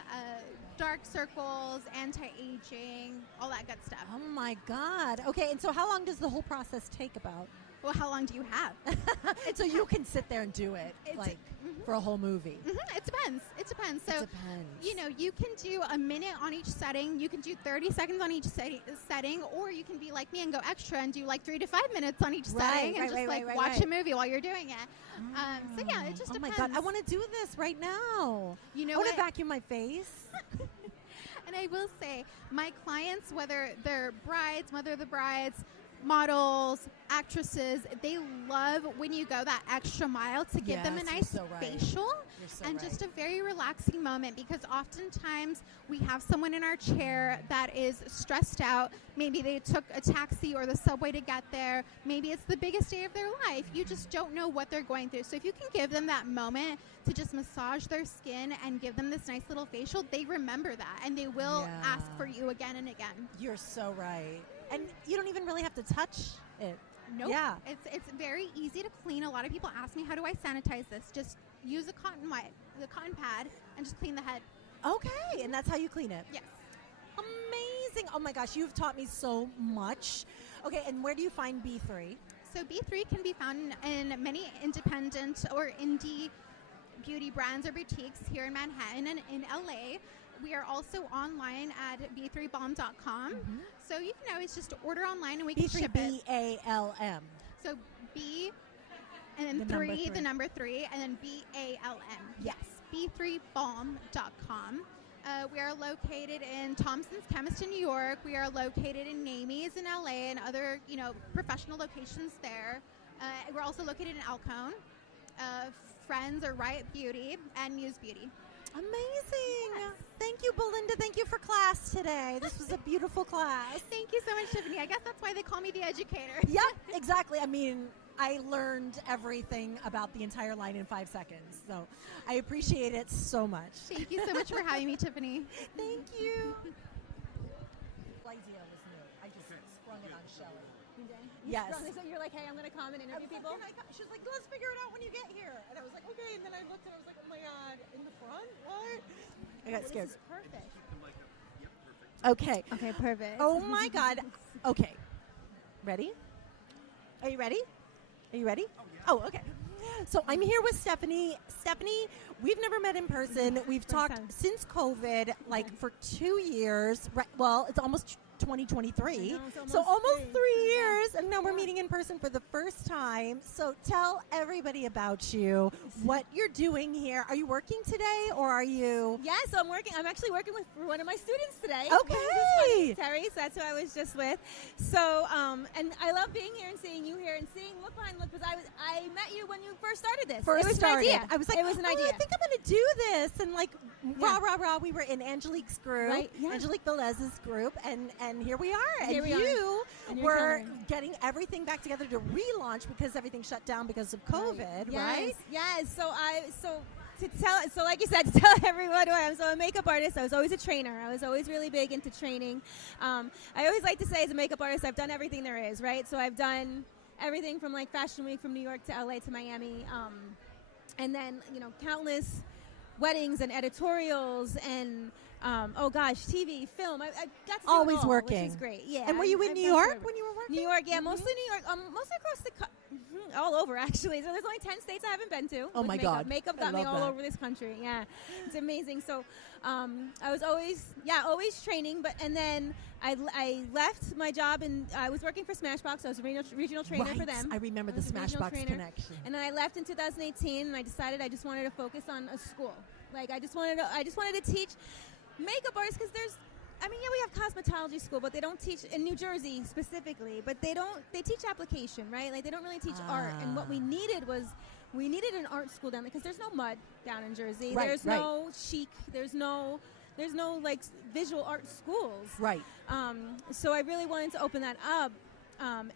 dark circles, anti-aging, all that good stuff. Oh my God. Okay, and so how long does the whole process take about? Well, how long do you have? So you can sit there and do it for a whole movie. It depends. So, It depends. you can do a minute on each setting. You can do 30 seconds on each setting, or you can be like me and go extra and do like 3 to 5 minutes on each setting and just watch a movie while you're doing it. So yeah, it just depends. Oh my God, I want to do this right now. You know I want what? to vacuum my face. And I will say, my clients, whether they're brides, models, actresses, they love when you go that extra mile to give them a nice facial and just a very relaxing moment, because oftentimes we have someone in our chair that is stressed out. Maybe they took a taxi or the subway to get there. Maybe it's the biggest day of their life. You just don't know what they're going through. So if you can give them that moment to just massage their skin and give them this nice little facial, they remember that and they will ask for you again and again. You're so right. And you don't even really have to touch it. Nope. Yeah. It's very easy to clean. A lot of people ask me, how do I sanitize this? Just use the cotton pad, and just clean the head. Okay, and that's how you clean it? Yes. Amazing. Oh my gosh, you've taught me so much. Okay, and where do you find B3? So B3 can be found in many independent or indie beauty brands or boutiques here in Manhattan and in LA. We are also online at b3balm.com. So you can always just order online and we can ship it. B3BALM. So B and then the number 3, and then BALM. Yes. b3balm.com. We are located in Thompson's Chemist in New York. We are located in Namie's in LA and other, professional locations there. We're also located in Alcone, Friends or Riot Beauty, and Muse Beauty. Amazing. Yes. Thank you, Belinda. Thank you for class today. This was a beautiful class. Thank you so much, Tiffany. I guess that's why they call me the educator. Yep, exactly. I mean, I learned everything about the entire line in 5 seconds. So I appreciate it so much. Thank you so much for having me, Tiffany. Thank you. Lizio was new. I just sprung it on Shelly. Yes. So you're like, hey, I'm going to come and interview people? She was like, let's figure it out when you get here. And I was like, okay. And then I looked and I was like, oh my God, in the front? What? I got scared. This is perfect. Okay. Okay, perfect. Oh my God. Okay. Ready? Are you ready? Are you ready? Oh, okay. So I'm here with Stephanie. Stephanie, we've never met in person. We've talked since COVID, like for 2 years. Right, well, it's almost 2023. So almost 3 years, and now we're meeting in person for the first time. So tell everybody about you, what you're doing here. Are you working today, or are you? Yeah, so I'm working. I'm actually working with one of my students today. Okay. Terry, so that's who I was just with. So, and I love being here and seeing you here and seeing look behind look, because I met you when you first started this. First it was started. an idea. I was like, it was an idea. I think I'm going to do this, and like, rah. We were in Angelique's group, right? Yeah. Angelique Velez's group, and here we are. And here we you are. were getting everything back together to relaunch because everything shut down because of COVID, right? Yes. So like you said, to tell everyone who I am. So I'm a makeup artist. I was always a trainer. I was always really big into training. I always like to say, as a makeup artist, I've done everything there is, right? So I've done everything from like Fashion Week from New York to LA to Miami, and then countless weddings and editorials and TV, film. I got to do always it all, working, which is great. Yeah. And were you in New York when you were working? New York, yeah, mostly New York. Mostly across the all over actually. So there's only 10 states I haven't been to. Oh my makeup. God, makeup got me all over this country. Yeah, it's amazing. So I was always training, and then I left my job and I was working for Smashbox. I was a regional trainer for them. I remember the Smashbox connection. And then I left in 2018, and I decided I just wanted to focus on a school. Like I just wanted to teach makeup artists, because we have cosmetology school, but they don't teach in New Jersey specifically, but they teach application, right? Like they don't really teach art. And what we needed was we needed an art school down there because there's no mud down in Jersey. Right, There's right. no chic. There's no like visual art schools. Right. So I really wanted to open that up.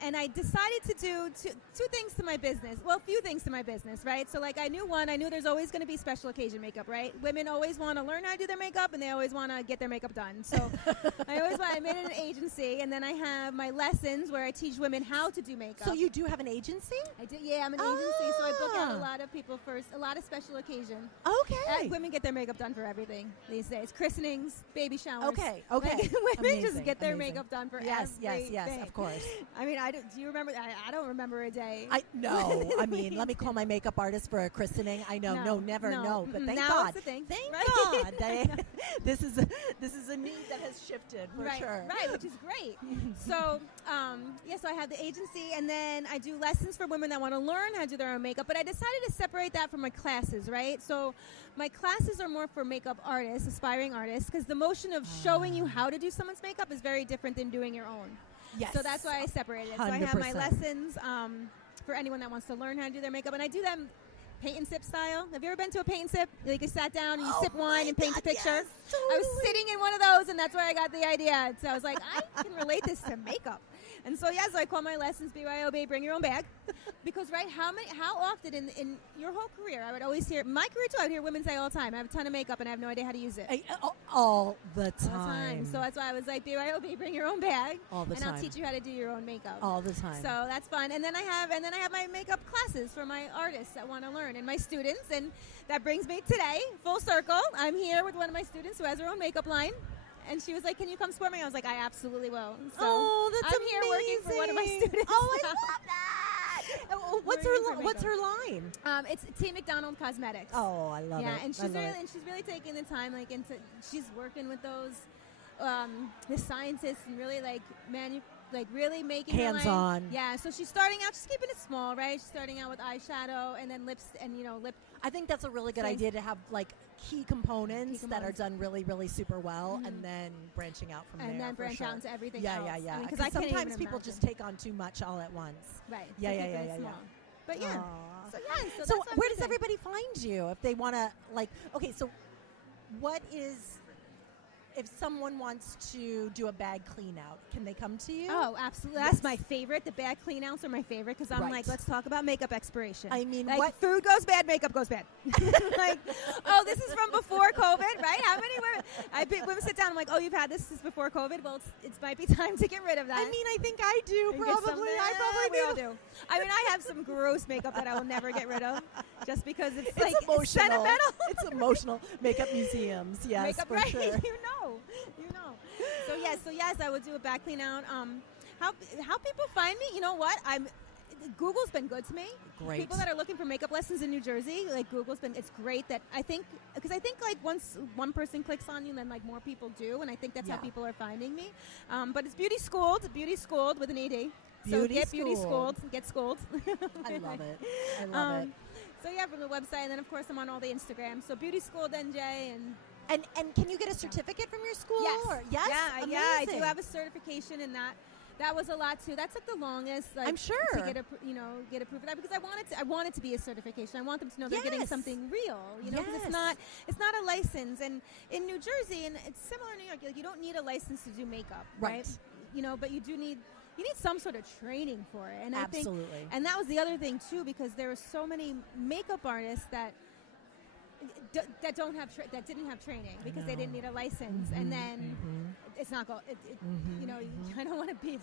And I decided to do two things to my business. Well, a few things to my business, right? So, like, I knew there's always going to be special occasion makeup, right? Women always want to learn how to do their makeup, and they always want to get their makeup done. So, I made it an agency, and then I have my lessons where I teach women how to do makeup. So you do have an agency? I do, yeah, I'm an agency, so I book out a lot of people for a lot of special occasion. Okay. Women get their makeup done for everything these days. Christenings, baby showers. Okay. Like, women just Amazing, get their amazing. makeup done for Yes, everything. of course. I mean, do you remember? I don't remember a day. No. I mean, let me call my makeup artist for a christening. I know. No, never. No. But thank now God. It's a thing. Thank right? God. This is a need that has shifted for sure. Right, which is great. So, so I have the agency, and then I do lessons for women that want to learn how to do their own makeup. But I decided to separate that from my classes, right? So my classes are more for makeup artists, aspiring artists, because the motion of showing you how to do someone's makeup is very different than doing your own. Yes. So that's why I separated it. So I have my lessons for anyone that wants to learn how to do their makeup, and I do them paint and sip style. Have you ever been to a paint and sip? Like you sat down and you sip wine and paint a picture? Yes, totally. I was sitting in one of those, and that's where I got the idea. So I was like, I can relate this to makeup. And so, so I call my lessons BYOB, bring your own bag. Because, right, how often in your whole career, I would always hear, my career too, I would hear women say all the time, I have a ton of makeup and I have no idea how to use it. All the time. So that's why I was like, BYOB, bring your own bag. All the and time. I'll teach you how to do your own makeup. All the time. So that's fun. And then I have my makeup classes for my artists that want to learn and my students. And that brings me today, full circle. I'm here with one of my students who has her own makeup line. And she was like, can you come support me? I was like, I absolutely will. So that's I'm here working for one of my students. Oh, I love that. What's her line? It's TMcDonald Cosmetics. Oh, I love it. Yeah, and she's really taking the time she's working with those the scientists and really really making hands-on. Yeah, so she's starting out, she's keeping it small, right? She's starting out with eyeshadow and then lips and lip. I think that's a really good idea to have key components that are done really, really super well, and then branching out from there. And then branch out into everything else. Yeah. Because sometimes people just take on too much all at once. Right. Yeah. But yeah. Aww. So where does everybody find you if they want to so what is, if someone wants to do a bag clean out, can they come to you? Oh, absolutely. That's my favorite. The bag clean outs are my favorite because I'm like, let's talk about makeup expiration. I mean, what food goes bad, makeup goes bad. This is from before COVID, right? How many women sit down and I'm like, oh, you've had this since before COVID? Well, it might be time to get rid of that. I mean, I think I do, probably. I probably all do. I mean, I have some gross makeup that I will never get rid of just because it's emotional. It's sentimental. It's emotional. Makeup museums, yes, makeup, for right? sure. You know. So yes, I would do a back clean out. How people find me? You know what? Google's been good to me. Great. People that are looking for makeup lessons in New Jersey, it's great that I think once one person clicks on you, then more people do, and I think that's how people are finding me. But it's Beauty Schooled with an ED. So get Beauty Schooled, get schooled. I love it. I love it. So yeah, from the website, and then of course I'm on all the Instagram. So Beauty Schooled NJ and can you get a certificate from your school? Yes. Yes. Yeah, I do have a certification in that. That was a lot too. That took the longest. I'm sure to get approved for that because I wanted to be a certification. I want them to know they're getting something real. Because it's not a license. And in New Jersey, and it's similar in New York, you don't need a license to do makeup, right? But you need some sort of training for it. And absolutely. I think, and that was the other thing too, because there were so many makeup artists that didn't have training because they didn't need a license, and then it's not go. You kind of want to be.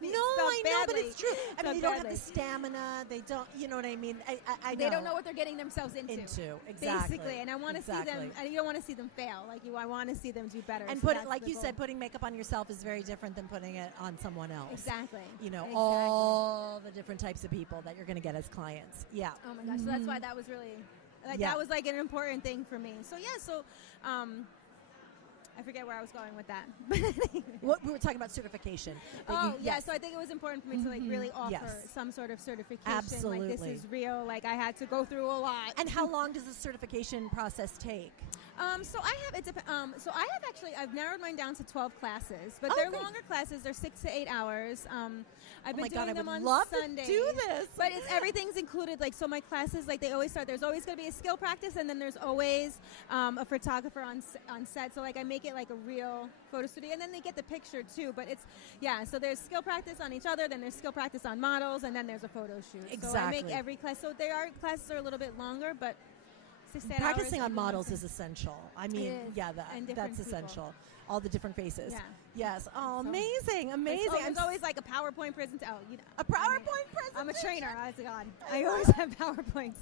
No, I know, but it's true. I mean, they don't have the stamina. They don't. You know what I mean? I they don't know what they're getting themselves into. Exactly. Basically, and I want to see them. And you don't want to see them fail. I want to see them do better. And like you said, putting makeup on yourself is very different than putting it on someone else. Exactly. All the different types of people that you're going to get as clients. Yeah. Oh my gosh! So that's why that was really. That was an important thing for me. So I forget where I was going with that. What we were talking about certification. So I think it was important for me to like really offer some sort of certification. Absolutely. Like, this is real. Like, I had to go through a lot. And how long does the certification process take? So I've narrowed mine down to 12 classes, but they're longer classes. They're 6 to 8 hours. I've been doing them on Sundays. To do this, but everything's included. Like, so my classes, like, they always start. There's always going to be a skill practice, and then there's always a photographer on set. So like, I make it like a real photo studio, and then they get the picture too. But it's so there's skill practice on each other, then there's skill practice on models, and then there's a photo shoot. Exactly. So I make every class. So classes are a little bit longer, but. Practicing on models is essential. I mean, that's people. essential. All the different faces. Yeah. Yes. Oh, amazing. There's always like a PowerPoint presentation. Oh, you know. A PowerPoint presentation? I'm a trainer. I always have PowerPoints.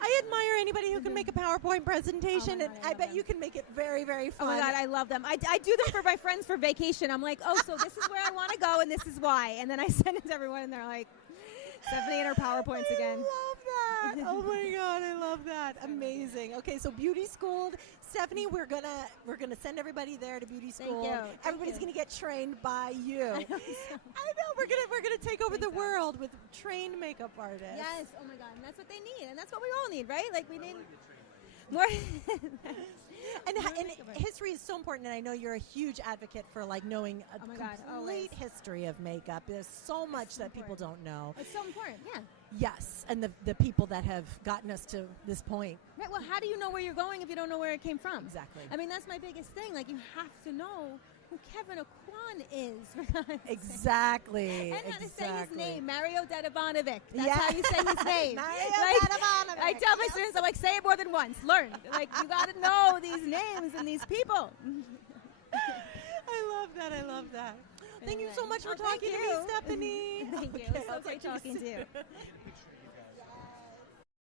I admire anybody who can make a PowerPoint presentation, and I bet you can make it very, very fun. Oh, my God, I love them. I do them for my friends for vacation. I'm like, so this is where I want to go, and this is why. And then I send it to everyone, and they're like, Stephanie and her PowerPoints again. I love that. Oh my God, I love that. Amazing. Okay, so beauty school, Stephanie, we're gonna send everybody there to beauty school. Thank you. Everybody's gonna get trained by you. I know we're gonna take over the world with trained makeup artists. Yes. Oh my God, and that's what they need, and that's what we all need, right? Like we need more. And history is so important, and I know you're a huge advocate for like knowing a complete history of makeup. There's so much that people don't know. It's so important, yeah. Yes, and the people that have gotten us to this point. Right, well, how do you know where you're going if you don't know where it came from? Exactly. I mean, that's my biggest thing. Like, you have to know who Kevyn Aucoin is. Exactly. And how to say his name, Mario Dedivanovic. That's how you say his name. Mario Dedivanovic. I tell my students, I'm like, say it more than once. Learn. Like, you got to know these names and these people. I love that. Thank you so much for talking to me, Stephanie. Thank you. It was so great talking to you.